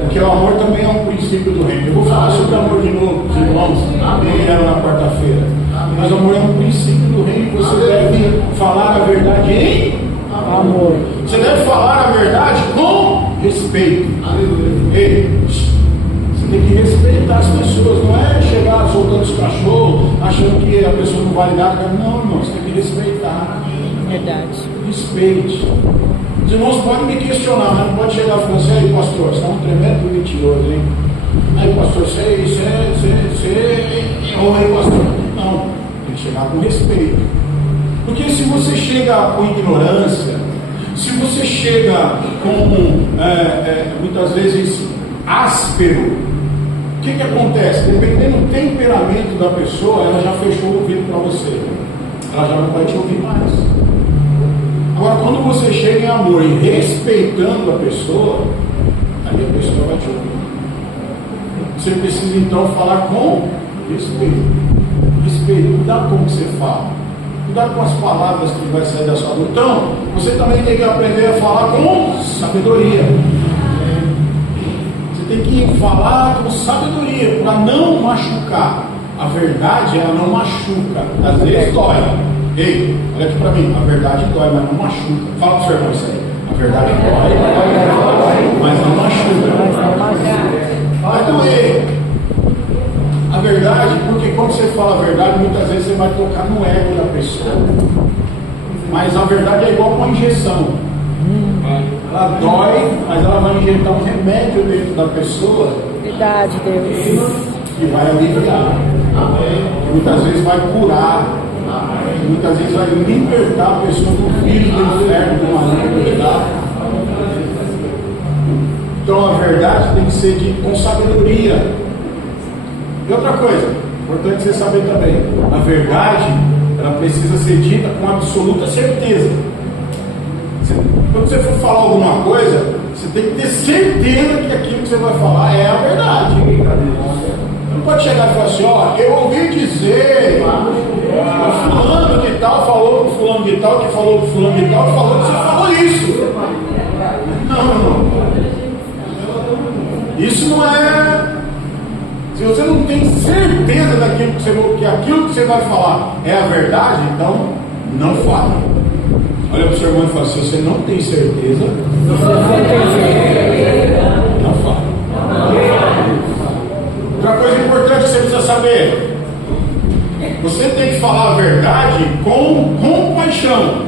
Porque o amor também é um princípio do reino. Eu vou falar sobre amor de novo, os irmãos. Amém. Era na quarta-feira. Mas o amor é um princípio do reino. Você deve falar a verdade em Amor. Você deve falar a verdade com respeito. Aleluia. Ei, você tem que respeitar as pessoas, não é chegar soltando os cachorros, achando que a pessoa não vale nada. Não, irmão, você tem que respeitar. Verdade. Respeite. Os irmãos podem me questionar, mas não pode chegar e falar assim: aí, pastor, você é um tremendo mentiroso, hein? Aí, pastor, você errou aí, pastor. Não, tem que chegar com respeito. Porque se você chega com ignorância, se você chega com, muitas vezes, áspero, o que acontece? Dependendo do temperamento da pessoa, ela já fechou o ouvido para você. Ela já não vai te ouvir mais. Agora, quando você chega em amor e respeitando a pessoa, aí a pessoa vai te ouvir. Você precisa então falar com respeito. Respeito, cuidado com o que você fala. Cuidado com as palavras que vai sair da sua boca. Então, você também tem que aprender a falar com sabedoria. Você tem que falar com sabedoria para não machucar. A verdade, ela não machuca. Às vezes dói. Ei, olha aqui para mim. A verdade dói, mas não machuca. Fala para o seu irmão isso aí. A verdade dói, mas não machuca. Vai doer. A verdade, porque quando você fala a verdade, muitas vezes você vai tocar no ego da pessoa. Mas a verdade é igual uma injeção. Ela dói, mas ela vai injetar um remédio dentro da pessoa. Verdade, Deus. Que vai aliviar. Que muitas vezes vai curar. Que muitas vezes vai libertar a pessoa do filho do inferno, do maligno que dá. Então a verdade tem que ser com sabedoria. E outra coisa, importante você saber também, a verdade, ela precisa ser dita com absoluta certeza. Quando você for falar alguma coisa, você tem que ter certeza que aquilo que você vai falar é a verdade. Não pode chegar e falar assim: ó, eu ouvi dizer, o fulano de tal falou pro fulano de tal, que falou pro fulano de tal, falou que você falou isso. Não. Isso não é. Se você não tem certeza daquilo que aquilo que você vai falar é a verdade, então não fale. Olha para o seu irmão e fala: se você não tem certeza, não fale. Outra coisa importante que você precisa saber: você tem que falar a verdade com compaixão.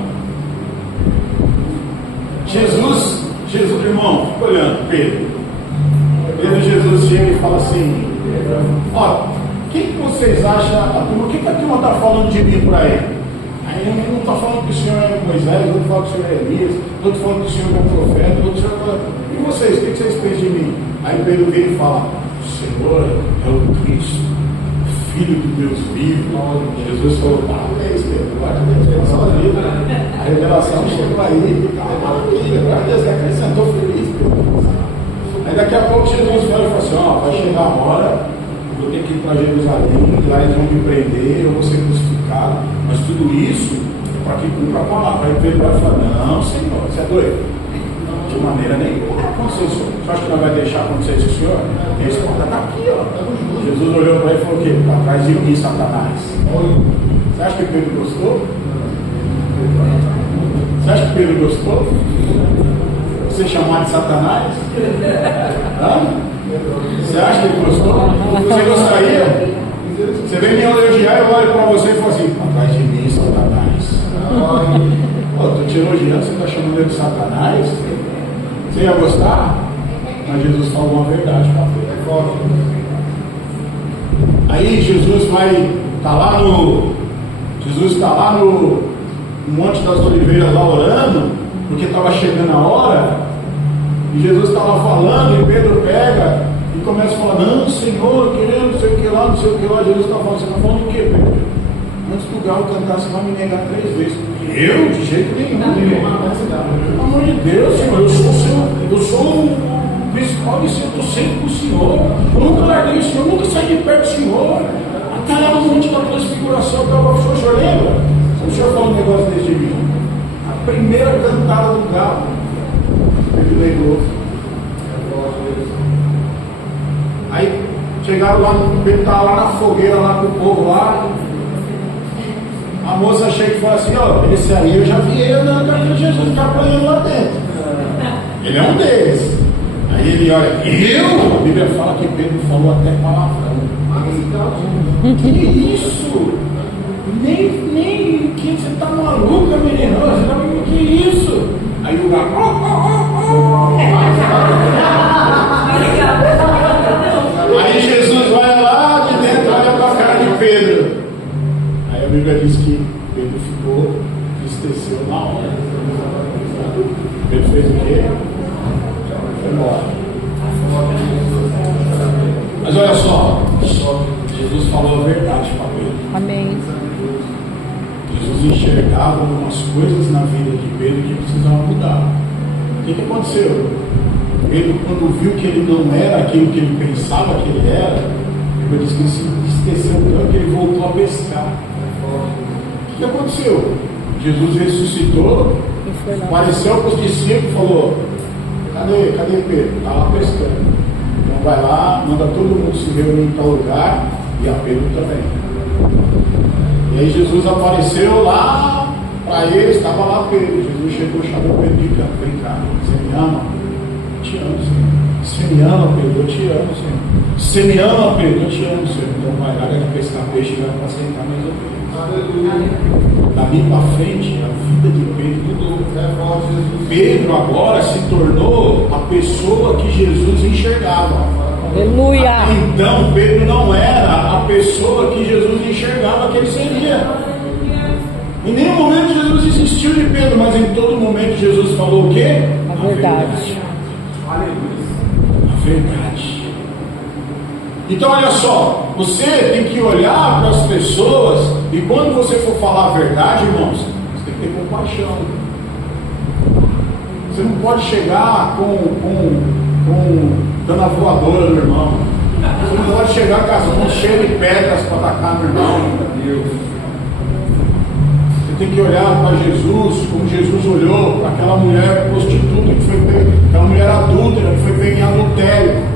Jesus, irmão, fica olhando, Pedro, Jesus chega e fala assim: ó, o que vocês acham? O que a turma está falando de mim por aí? Aí um está falando que o senhor é Moisés, outro fala que o senhor é Elias, outro fala que o senhor é um profeta, outro fala. E vocês, o que vocês pensam de mim? Aí Pedro vem e fala: o Senhor é o Cristo, Filho de Deus vivo. Jesus falou: parabéns, Pedro, glória a Deus, tem sua vida. A revelação chegou aí, maravilha, glória a Deus, que acrescentou, feliz, Pedro. Aí daqui a pouco Jesus vai e fala assim: ó, vai chegar a hora, eu vou ter que ir para Jerusalém, lá eles vão me prender, eu vou ser crucificado, mas tudo isso é para que cumpra a palavra. Aí Pedro vai falar: não, Senhor, você é doido? De maneira nenhuma vai acontecer isso. Você acha que não vai deixar acontecer isso, Senhor? A resposta está aqui, ó. Jesus olhou para ele e falou: o quê? Para trás de mim, Satanás. Você acha que Pedro gostou? Você acha que Pedro gostou? Ser chamado de Satanás? Hã? Você acha que ele gostou? Você gostaria? Você vem me elogiar, eu olho para você e falo assim: atrás de mim, Satanás. Pô, estou te elogiando, você está chamando ele de Satanás? Você ia gostar? Mas Jesus falou uma verdade para Pedro. Aí Jesus está lá no Monte das Oliveiras lá orando, porque estava chegando a hora, e Jesus estava falando, e Pedro pega e começa a falar: não, Senhor, querendo não sei o que lá, não sei o que lá. Jesus está falando: você está falando o que, Pedro? Antes do galo cantar, você vai me negar 3 vezes. Eu? De jeito nenhum. Pelo amor de Deus, Senhor, eu sou o principal discípulo, eu estou sempre com o Senhor. Eu nunca larguei o Senhor, eu nunca saí de perto do Senhor. Até lá no Monte da Transfiguração, eu estava com o Senhor, lembra? O Senhor falou um negócio desse de mim. A primeira cantada do galo, ele negou. Aí chegaram lá, ele estava lá na fogueira, lá com o povo lá. A moça chega e fala assim: ó, esse aí eu já vi ele andando com Jesus, está apanhando lá dentro. Ele é um deles. Aí Aí ele olha, eu? A Bíblia fala que Pedro falou até palavrão. Que isso? Nem que você tá maluca, menino? Você tá maluca? Que isso? Aí o gato. Aí Jesus vai lá de dentro, olha pra cara de Pedro. Aí a Bíblia diz que Pedro ficou, entristeceu na hora. Pedro fez o quê? Foi embora. Mas olha só, Jesus falou a verdade para Pedro. Amém. Jesus enxergava algumas coisas na vida de Pedro que precisavam mudar. O que aconteceu? Pedro, quando viu que ele não era aquilo que ele pensava que ele era, ele disse que ele se entristeceu tanto que ele voltou a pescar. O que aconteceu? Jesus ressuscitou, apareceu para os discípulos e falou: cadê Pedro? Está lá pescando. Então vai lá, manda todo mundo se reunir em tal lugar, e a Pedro também. E aí Jesus apareceu lá para eles, estava lá Pedro. Jesus chegou, chamou Pedro de canto: vem cá, você me ama? Eu te amo, Senhor. Você me ama, Pedro? Eu te amo, Senhor. Você me ama, Pedro? Eu te amo, Senhor. Então vai lá, vai pescar peixe e vai apacentar mais ovelhas. Dali para frente, a vida de Pedro mudou. Pedro agora se tornou a pessoa que Jesus enxergava. Aleluia. Então Pedro não era a pessoa que Jesus enxergava que ele seria. Em nenhum momento Jesus desistiu de Pedro, mas em todo momento Jesus falou o quê? A verdade. A verdade. Então olha só, você tem que olhar para as pessoas, e quando você for falar a verdade, irmãos, você tem que ter compaixão. Você não pode chegar dando a voadora no irmão. Você não pode chegar com as mãos cheias de pedras para atacar no irmão. Você tem que olhar para Jesus, como Jesus olhou para aquela mulher prostituta que foi pega, aquela mulher adúltera que foi pega em adultério.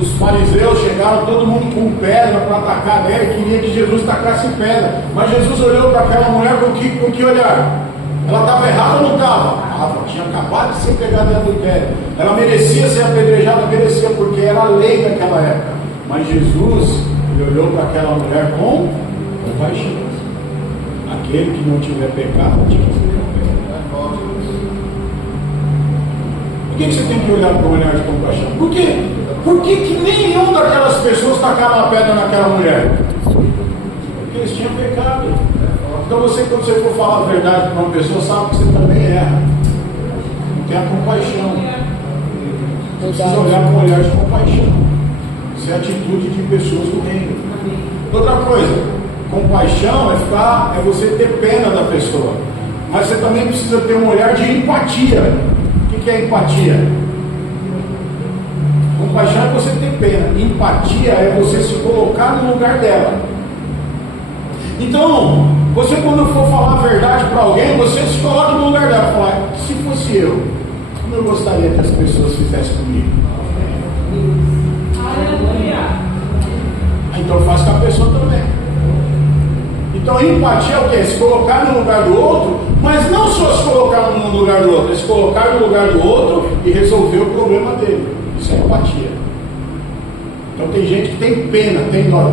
Os fariseus chegaram, todo mundo com pedra para atacar nela, e queria que Jesus tacasse pedra. Mas Jesus olhou para aquela mulher com que olhar? Ela estava errada ou não estava? Tinha acabado de ser pegada em adultério. Ela merecia ser apedrejada, merecia, porque era a lei daquela época. Mas Jesus, ele olhou para aquela mulher com compaixão. Aquele que não tiver pecado, tinha que ser pecado. Por que você tem que olhar para um olhar de compaixão? Por quê? Por que nenhum daquelas pessoas tacaram a pedra naquela mulher? Porque eles tinham pecado. Então você, quando você for falar a verdade para uma pessoa, sabe que você também erra. Tenha compaixão. Você precisa olhar com um olhar de compaixão. Isso é a atitude de pessoas do reino. Outra coisa, compaixão é você ter pena da pessoa. Mas você também precisa ter um olhar de empatia. O que é empatia? Compaixão é você ter pena. Empatia é você se colocar no lugar dela. Então, você quando for falar a verdade para alguém, você se coloca no lugar dela. Falar: se fosse eu, como eu gostaria que as pessoas fizessem comigo? Então faz com a pessoa também. Então empatia é o que? Se colocar no lugar do outro, mas não só se colocar no lugar do outro, é se colocar no lugar do outro e resolver o problema dele. Isso é empatia. Então tem gente que tem pena, tem dó.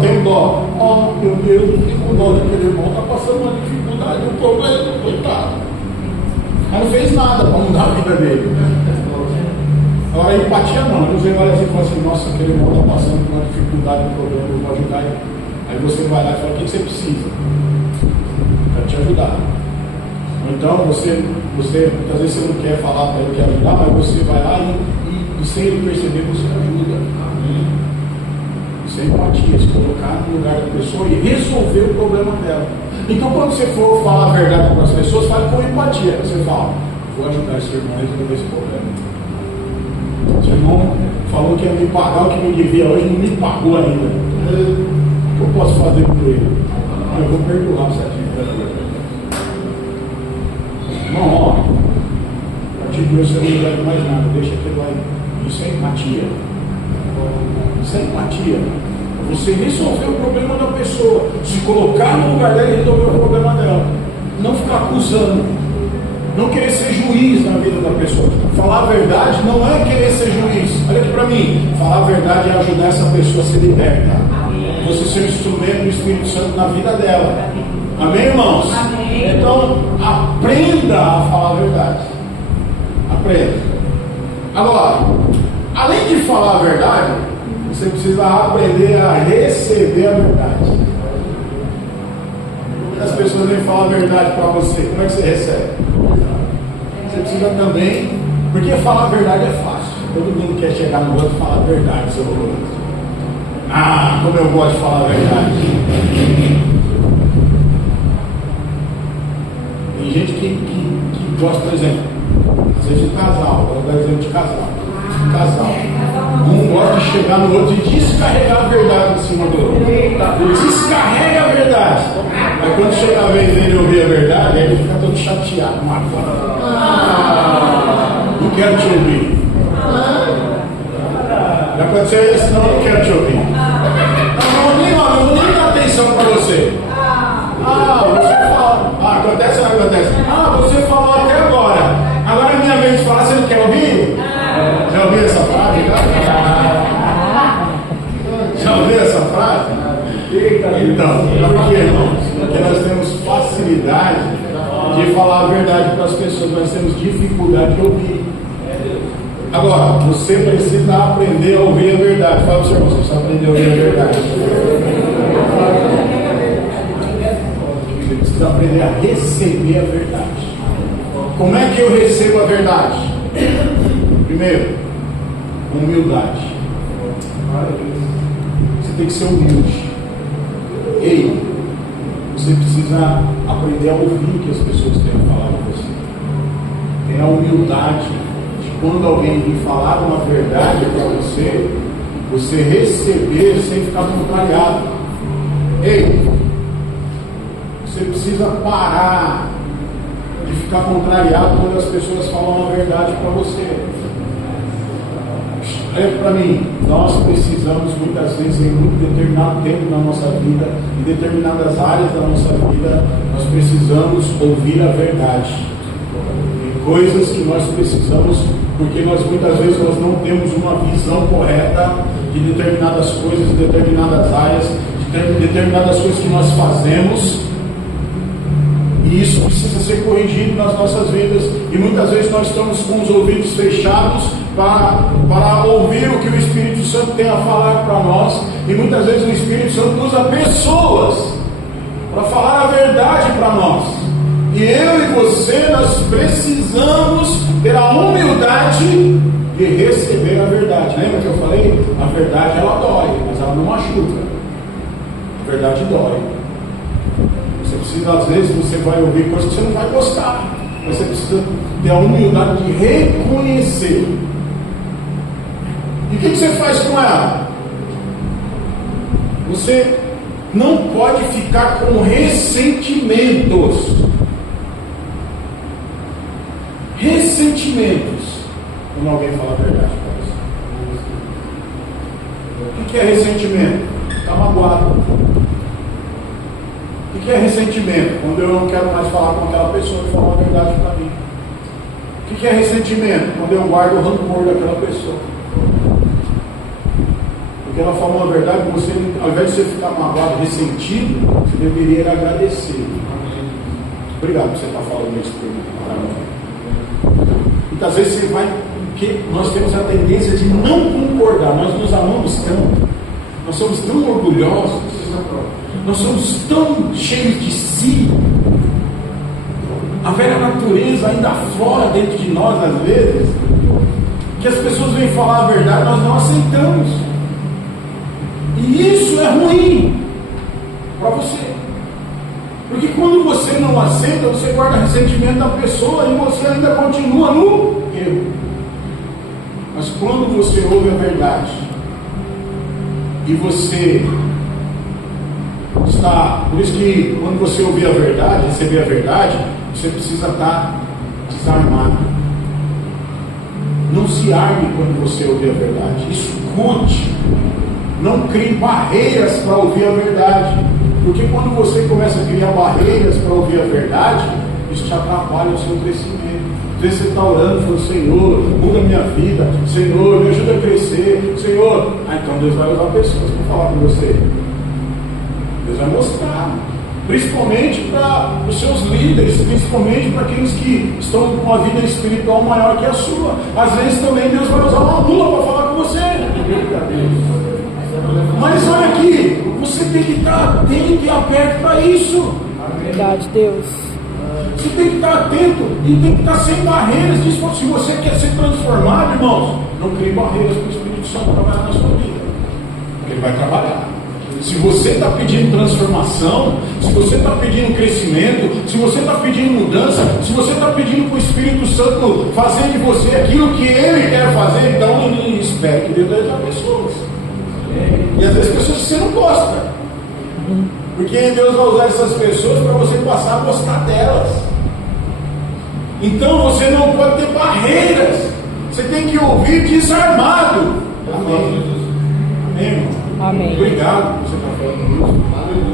Oh meu Deus, eu fico com dó daquele irmão, está passando uma dificuldade, um problema, coitado. Mas não fez nada para mudar a vida dele. Agora empatia não, você vai assim e fala assim: nossa, aquele irmão está passando por uma dificuldade, um problema, eu vou ajudar ele. Aí você vai lá e fala: o que você precisa? Para te ajudar. Ou então você, muitas vezes você não quer falar para ele que ajudar, mas você vai lá e sem ele perceber você ajuda. Isso é empatia, se colocar no lugar da pessoa e resolver o problema dela. Então quando você for falar a verdade para as pessoas, fale com empatia. Você fala: vou ajudar esse irmão a resolver esse problema. Esse irmão falou que ia me pagar o que me devia hoje, não me pagou ainda. O que eu posso fazer por ele? Eu vou perdoar essa dívida. Irmão, ó, a partir de hoje você não deve mais nada, deixa aquilo aí. Isso é empatia. Isso é empatia. Você resolver o problema da pessoa, se colocar no lugar dela e resolver o problema dela. Não ficar acusando. Não querer ser juiz na vida da pessoa. Falar falar a verdade não é querer ser juiz. Olha aqui para mim. Falar a verdade é ajudar essa pessoa a ser liberta. Você ser um instrumento do Espírito Santo na vida dela. Amém, irmãos? Amém. Então, aprenda a falar a verdade. Aprenda. Agora, além de falar a verdade, você precisa aprender a receber a verdade. As pessoas vêm falar a verdade para você. Como é que você recebe? Você precisa também, porque falar a verdade é fácil. Todo mundo quer chegar no outro e falar a verdade sobre o outro. Ah, como eu gosto de falar a verdade. Tem gente que gosta, por exemplo, às vezes de casal, vou dar exemplo de casal. Um gosta de chegar no outro e descarregar a verdade em cima do outro. Descarrega a verdade. Aí quando chega a vez dele ouvir a verdade, aí ele fica todo chateado, magoado. Não quero te ouvir. Já aconteceu isso? Não, não quero te ouvir. Não vou nem dar atenção para você. Você fala. Acontece ou não acontece? Você falou até agora. Agora é minha vez de falar, você não quer ouvir? Já ouviu essa frase? Já ouviu essa frase? Então, por que, irmãos? Porque nós temos facilidade de falar a verdade para as pessoas, nós temos dificuldade de ouvir. Agora, você precisa aprender a ouvir a verdade. Fala para o seu irmão, você precisa aprender a ouvir a verdade. Você precisa aprender a receber a verdade. Como é que eu recebo a verdade? Primeiro, humildade. Você tem que ser humilde. Ei, você precisa aprender a ouvir o que as pessoas têm a falar com você. Tenha a humildade de quando alguém vir falar uma verdade para você, você receber sem ficar contrariado. Ei, você precisa parar de ficar contrariado quando as pessoas falam a verdade para você. Olha para mim, nós precisamos muitas vezes, em muito determinado tempo na nossa vida, em determinadas áreas da nossa vida, nós precisamos ouvir a verdade. Tem coisas que nós precisamos, porque nós muitas vezes nós não temos uma visão correta de determinadas coisas, de determinadas áreas, de determinadas coisas que nós fazemos. E isso precisa ser corrigido nas nossas vidas. E muitas vezes nós estamos com os ouvidos fechados para ouvir o que o Espírito Santo tem a falar para nós. E muitas vezes o Espírito Santo usa pessoas para falar a verdade para nós. E eu e você, nós precisamos ter a humildade de receber a verdade. Lembra que eu falei? A verdade ela dói, mas ela não machuca. A verdade dói. Você precisa, às vezes, você vai ouvir coisas que você não vai gostar, mas você precisa ter a humildade de reconhecer. E o que você faz com ela? Você não pode ficar com ressentimentos. Quando alguém fala a verdade para você. O que é ressentimento? Está magoado. O que é ressentimento? Quando eu não quero mais falar com aquela pessoa que falou a verdade para mim. O que é ressentimento? Quando eu guardo o rancor daquela pessoa. Porque ela falou a verdade, você, ao invés de você ficar magoado, ressentido, você deveria agradecer. Obrigado por você estar falando isso para mim. Muitas vezes você vai, porque nós temos a tendência de não concordar, nós nos amamos tanto, nós somos tão orgulhosos, nós somos tão cheios de si, a velha natureza ainda aflora dentro de nós às vezes, que as pessoas vêm falar a verdade, nós não aceitamos, e isso é ruim para você. Porque quando você não aceita, você guarda ressentimento da pessoa e você ainda continua no erro. Mas quando você ouve a verdade e você está... Por isso que quando você ouvir a verdade, receber a verdade, você precisa estar desarmado. Não se arme quando você ouvir a verdade. Escute. Não crie barreiras para ouvir a verdade. Porque quando você começa a criar barreiras para ouvir a verdade, isso te atrapalha o seu crescimento. Às vezes você está orando, falando, Senhor, muda a minha vida, Senhor, me ajuda a crescer, Senhor. Então Deus vai usar pessoas para falar com você. Deus vai mostrar. Principalmente para os seus líderes, principalmente para aqueles que estão com uma vida espiritual maior que a sua. Às vezes também Deus vai usar uma mula para falar com você. Mas olha aqui, você tem que estar atento e aberto para isso. Verdade, Deus. Você tem que estar atento e tem que estar sem barreiras. Se você quer ser transformado, irmãos, não crie barreiras para o Espírito Santo trabalhar na sua vida. Porque ele vai trabalhar. Se você está pedindo transformação, se você está pedindo crescimento, se você está pedindo mudança, se você está pedindo para o Espírito Santo fazer de você aquilo que Ele quer fazer, então espere que Deus vai ajudar pessoas. E às vezes pessoas que você não gosta. Porque Deus vai usar essas pessoas para você passar a gostar delas. Então você não pode ter barreiras. Você tem que ouvir desarmado. Amém. Amém, irmão. Amém. Obrigado por você estar falando isso.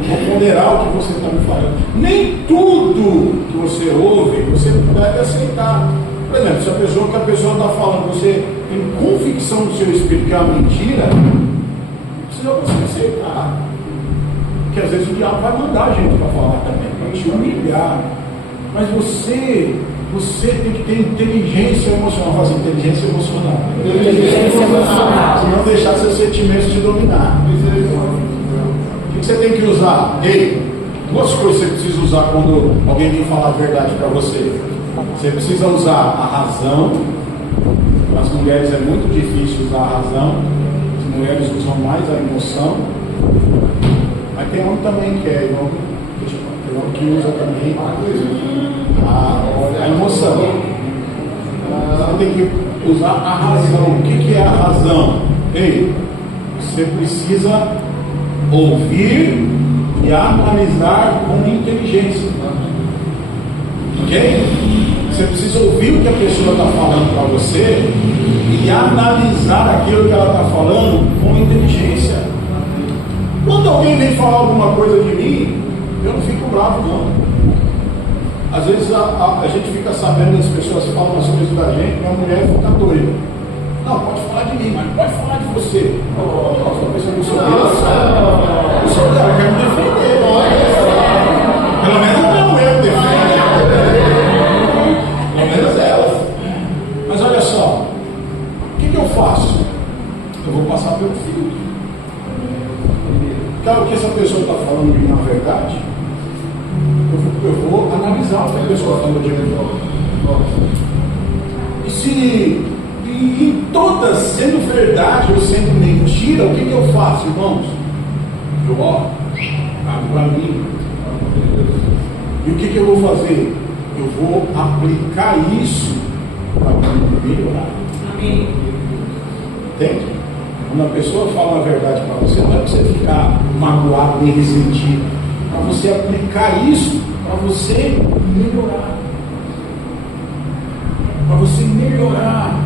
Vou ponderar o que você está me falando. Nem tudo que você ouve, você deve aceitar. Por exemplo, se a pessoa que a pessoa está falando, você tem convicção do seu espírito que é uma mentira, precisa você aceitar. Porque às vezes o diabo vai mandar a gente para falar também, para te humilhar. Mas você tem que ter inteligência emocional. Fazer inteligência emocional. Inteligência emocional. Se não deixar seus sentimentos te dominar. O que você tem que usar? Ei, duas coisas você precisa usar quando alguém vem falar a verdade para você. Você precisa usar a razão. Para as mulheres é muito difícil usar a razão. As mulheres usam mais a emoção. Mas tem homem também que é igual. Tem homem que usa também a emoção. Você tem que usar a razão. O que é a razão? Ei, você precisa ouvir e analisar com inteligência. Ok? Você precisa ouvir o que a pessoa está falando para você e analisar aquilo que ela está falando com inteligência. Quando alguém vem falar alguma coisa de mim, eu não fico bravo, não. Às vezes a gente fica sabendo, as pessoas falam as coisas da gente, minha mulher fica doida. Não, pode falar de mim, mas não pode falar de você. Nossa, a pessoa não sou Deus. Eu sou dela, eu quero me defender. Pelo menos não eu defendo. Pelo menos ela. Mas olha só, o que eu faço? Eu vou passar pelo filtro. Então, o que essa pessoa está falando de mim na verdade? Eu vou analisar o que a pessoa falou de mim. E se em todas, sendo verdade ou sendo mentira, o que eu faço, irmãos? Eu oro, abro para mim. E o que eu vou fazer? Eu vou aplicar isso para melhorar. Amém. Entende? Quando a pessoa fala a verdade para você, não é para você ficar magoado nem ressentido. Para você aplicar isso, para você melhorar. Para você melhorar.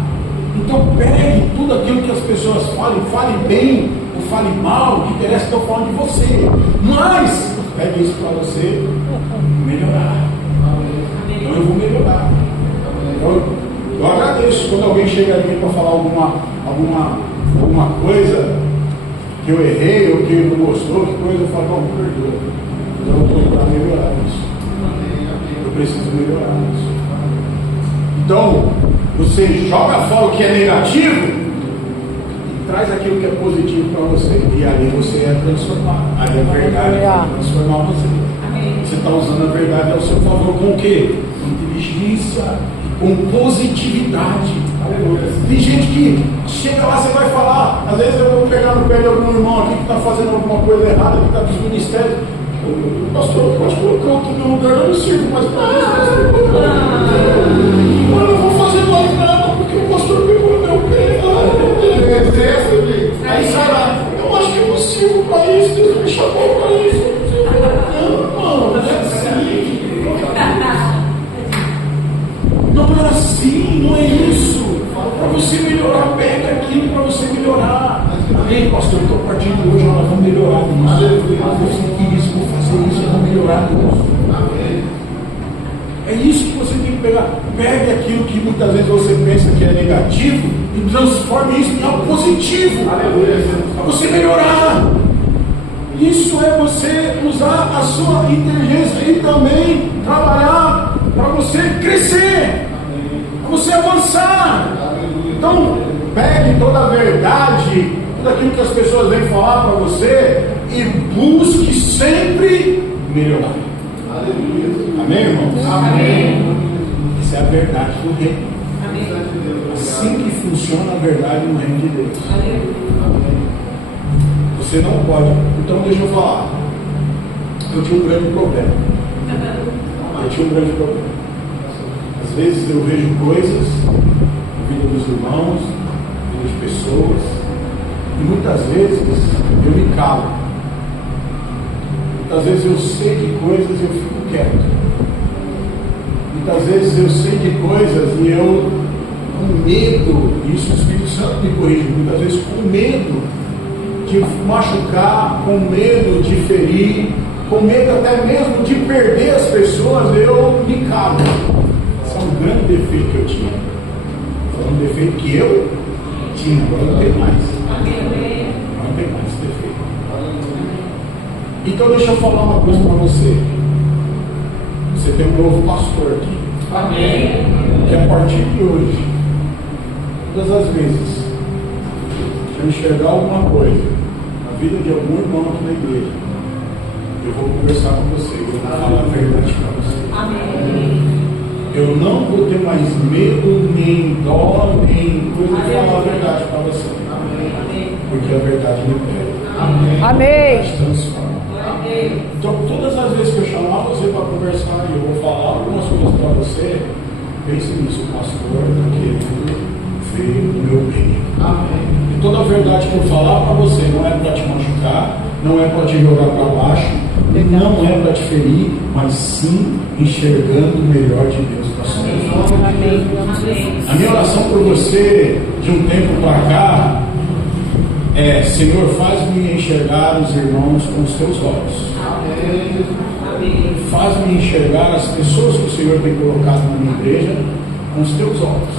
Então pegue tudo aquilo que as pessoas falem, fale bem ou fale mal, o que interessa é que eu falo de você. Mas pegue isso para você melhorar. Então eu vou melhorar. Eu agradeço quando alguém chega aqui para falar alguma coisa que eu errei ou que não gostou, que coisa, eu falo, não, perdoa. Eu vou procurar melhorar isso. Eu preciso melhorar isso. Então, você joga fora o que é negativo e traz aquilo que é positivo para você. E ali você é transformado. Aí a verdade vai transformar você. Você está usando a verdade ao seu favor com o quê? Com inteligência, com positividade. Tem gente que chega lá, você vai falar. Às vezes eu vou pegar no pé de algum irmão aqui que está fazendo alguma coisa errada, que está dos ministérios. Pastor, pode colocar outro no lugar, eu não sirvo mais para isso. Eu não vou fazer mais nada, porque o pastor pegou meu pé. Aí sai lá, eu acho que eu não sirvo para isso, Deus me chamou para isso. Não, não é assim. Não é assim, não é isso. Para você melhorar, pega aquilo para você melhorar. Amém, pastor, eu estou partindo hoje, nós vamos melhorar isso. Eu vou seguir isso, vou fazer isso, eu vou melhorar isso. isso que você tem que pegar. Pegue aquilo que muitas vezes você pensa que é negativo e transforme isso em algo positivo. Para você melhorar. Isso é você usar a sua inteligência e também trabalhar para você crescer, para você avançar. Então, pegue toda a verdade, tudo aquilo que as pessoas vêm falar para você e busque sempre melhorar. Amém, irmãos? Amém. Essa é a verdade do reino. Assim que funciona a verdade no reino de Deus. Você não pode. Então deixa eu falar. Eu tinha um grande problema. Às vezes eu vejo coisas na vida dos irmãos, na vida de pessoas, e muitas vezes eu me calo. Muitas vezes eu sei de coisas e eu fico quieto. Muitas vezes eu sei de coisas e eu, com medo, e isso o Espírito Santo me corrige, muitas vezes com medo de machucar, com medo de ferir, com medo até mesmo de perder as pessoas, eu me calo. Esse é um grande defeito que eu tinha. Foi um defeito que eu tinha, agora não tem mais. Não tem mais esse defeito. Então deixa eu falar uma coisa para você. Você tem um novo pastor aqui. Amém. Que a partir de hoje, todas as vezes que eu enxergar alguma coisa na vida de algum irmão aqui na igreja, eu vou conversar com você, eu vou falar a verdade para você. Amém. Eu não vou ter mais medo, nem dó, nem coisa de falar a verdade para você. Amém. Porque a verdade libera. Amém. A Amém. verdade transforma. Então, todas as vezes que eu chamar você para conversar e eu vou falar algumas coisas para você, pense nisso, o pastor está querendo ver o meu bem. Amém. E toda a verdade que eu falar para você não é para te machucar, não é para te jogar para baixo, não é para te ferir, mas sim enxergando o melhor de Deus para sua vida. Amém. A minha oração por você de um tempo para cá é: Senhor, faz-me enxergar os irmãos com os teus olhos. Amém. Faz-me enxergar as pessoas que o Senhor tem colocado na minha igreja com os teus olhos.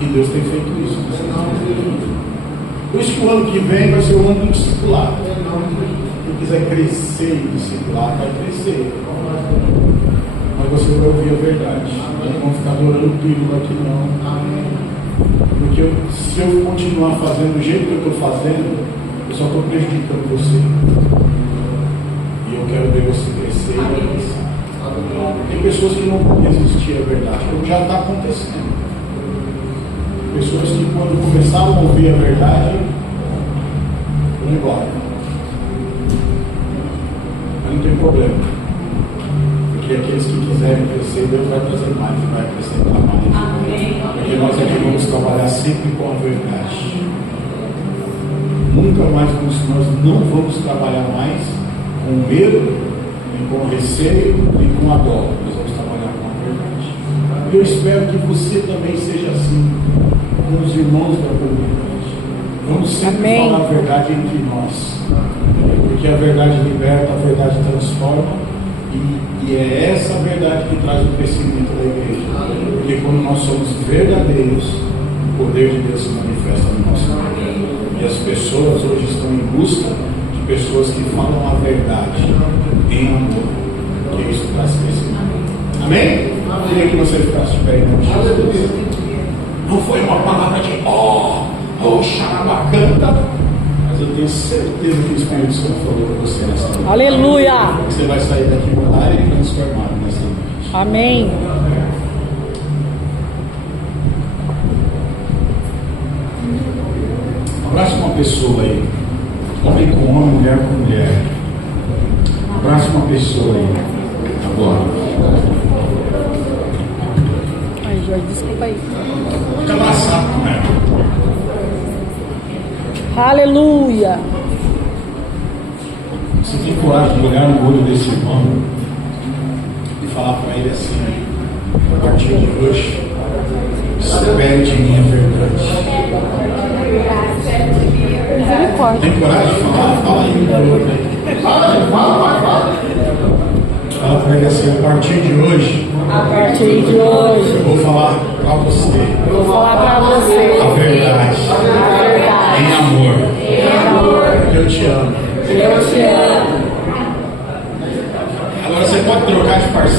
E Deus tem feito isso. Por isso que o ano que vem vai ser o ano do discipulado. Quem quiser crescer em discipulado, vai crescer. Mas você vai ouvir a verdade. Não vão ficar adorando pílula aqui não. Porque se eu continuar fazendo do jeito que eu estou fazendo, eu só estou prejudicando você. E eu quero ver você crescer e avançar. Tem pessoas que não vão resistir à verdade, como já está acontecendo. Pessoas que quando começaram a ouvir a verdade, vão embora. Mas não tem problema. Porque aqueles que quiserem crescer, Deus vai trazer mais e vai acrescentar mais. Amém. Porque nós aqui vamos trabalhar sempre com a verdade. Nunca mais nós não vamos trabalhar mais com medo, nem com receio, nem com a dó. Nós vamos trabalhar com a verdade. Eu espero que você também seja assim com os irmãos da comunidade. Vamos sempre falar a verdade entre nós. Porque a verdade liberta, a verdade transforma. E é essa verdade que traz o crescimento da igreja. Porque quando nós somos verdadeiros, o poder de Deus se manifesta no nosso meio. E as pessoas hoje estão em busca de pessoas que falam a verdade em amor. Porque isso traz crescimento. Amém? Eu queria que você ficasse de pé em nome de Jesus. Não foi uma palavra de xarabacanta, mas eu tenho certeza que o Espírito Santo falou para você nessa noite. Aleluia. Você vai sair daqui mudado e transformado nessa noite. Amém. Abraça uma pessoa aí. Homem com homem, mulher com mulher. Abraça uma pessoa aí. Agora. Ai, Jorge, desculpa aí. Fica abraçado com ela. Aleluia. Você tem coragem de olhar no olho desse irmão e falar para ele assim: a partir de hoje, espere de mim a verdade. Misericórdia. Tem coragem de falar? Fala aí. Fala. Fala Olha assim, a partir de hoje, A partir de hoje, eu vou falar para você vou falar pra você a verdade, a verdade. em amor. Em amor, Eu te amo. eu te amo. Agora você pode trocar de parceiro.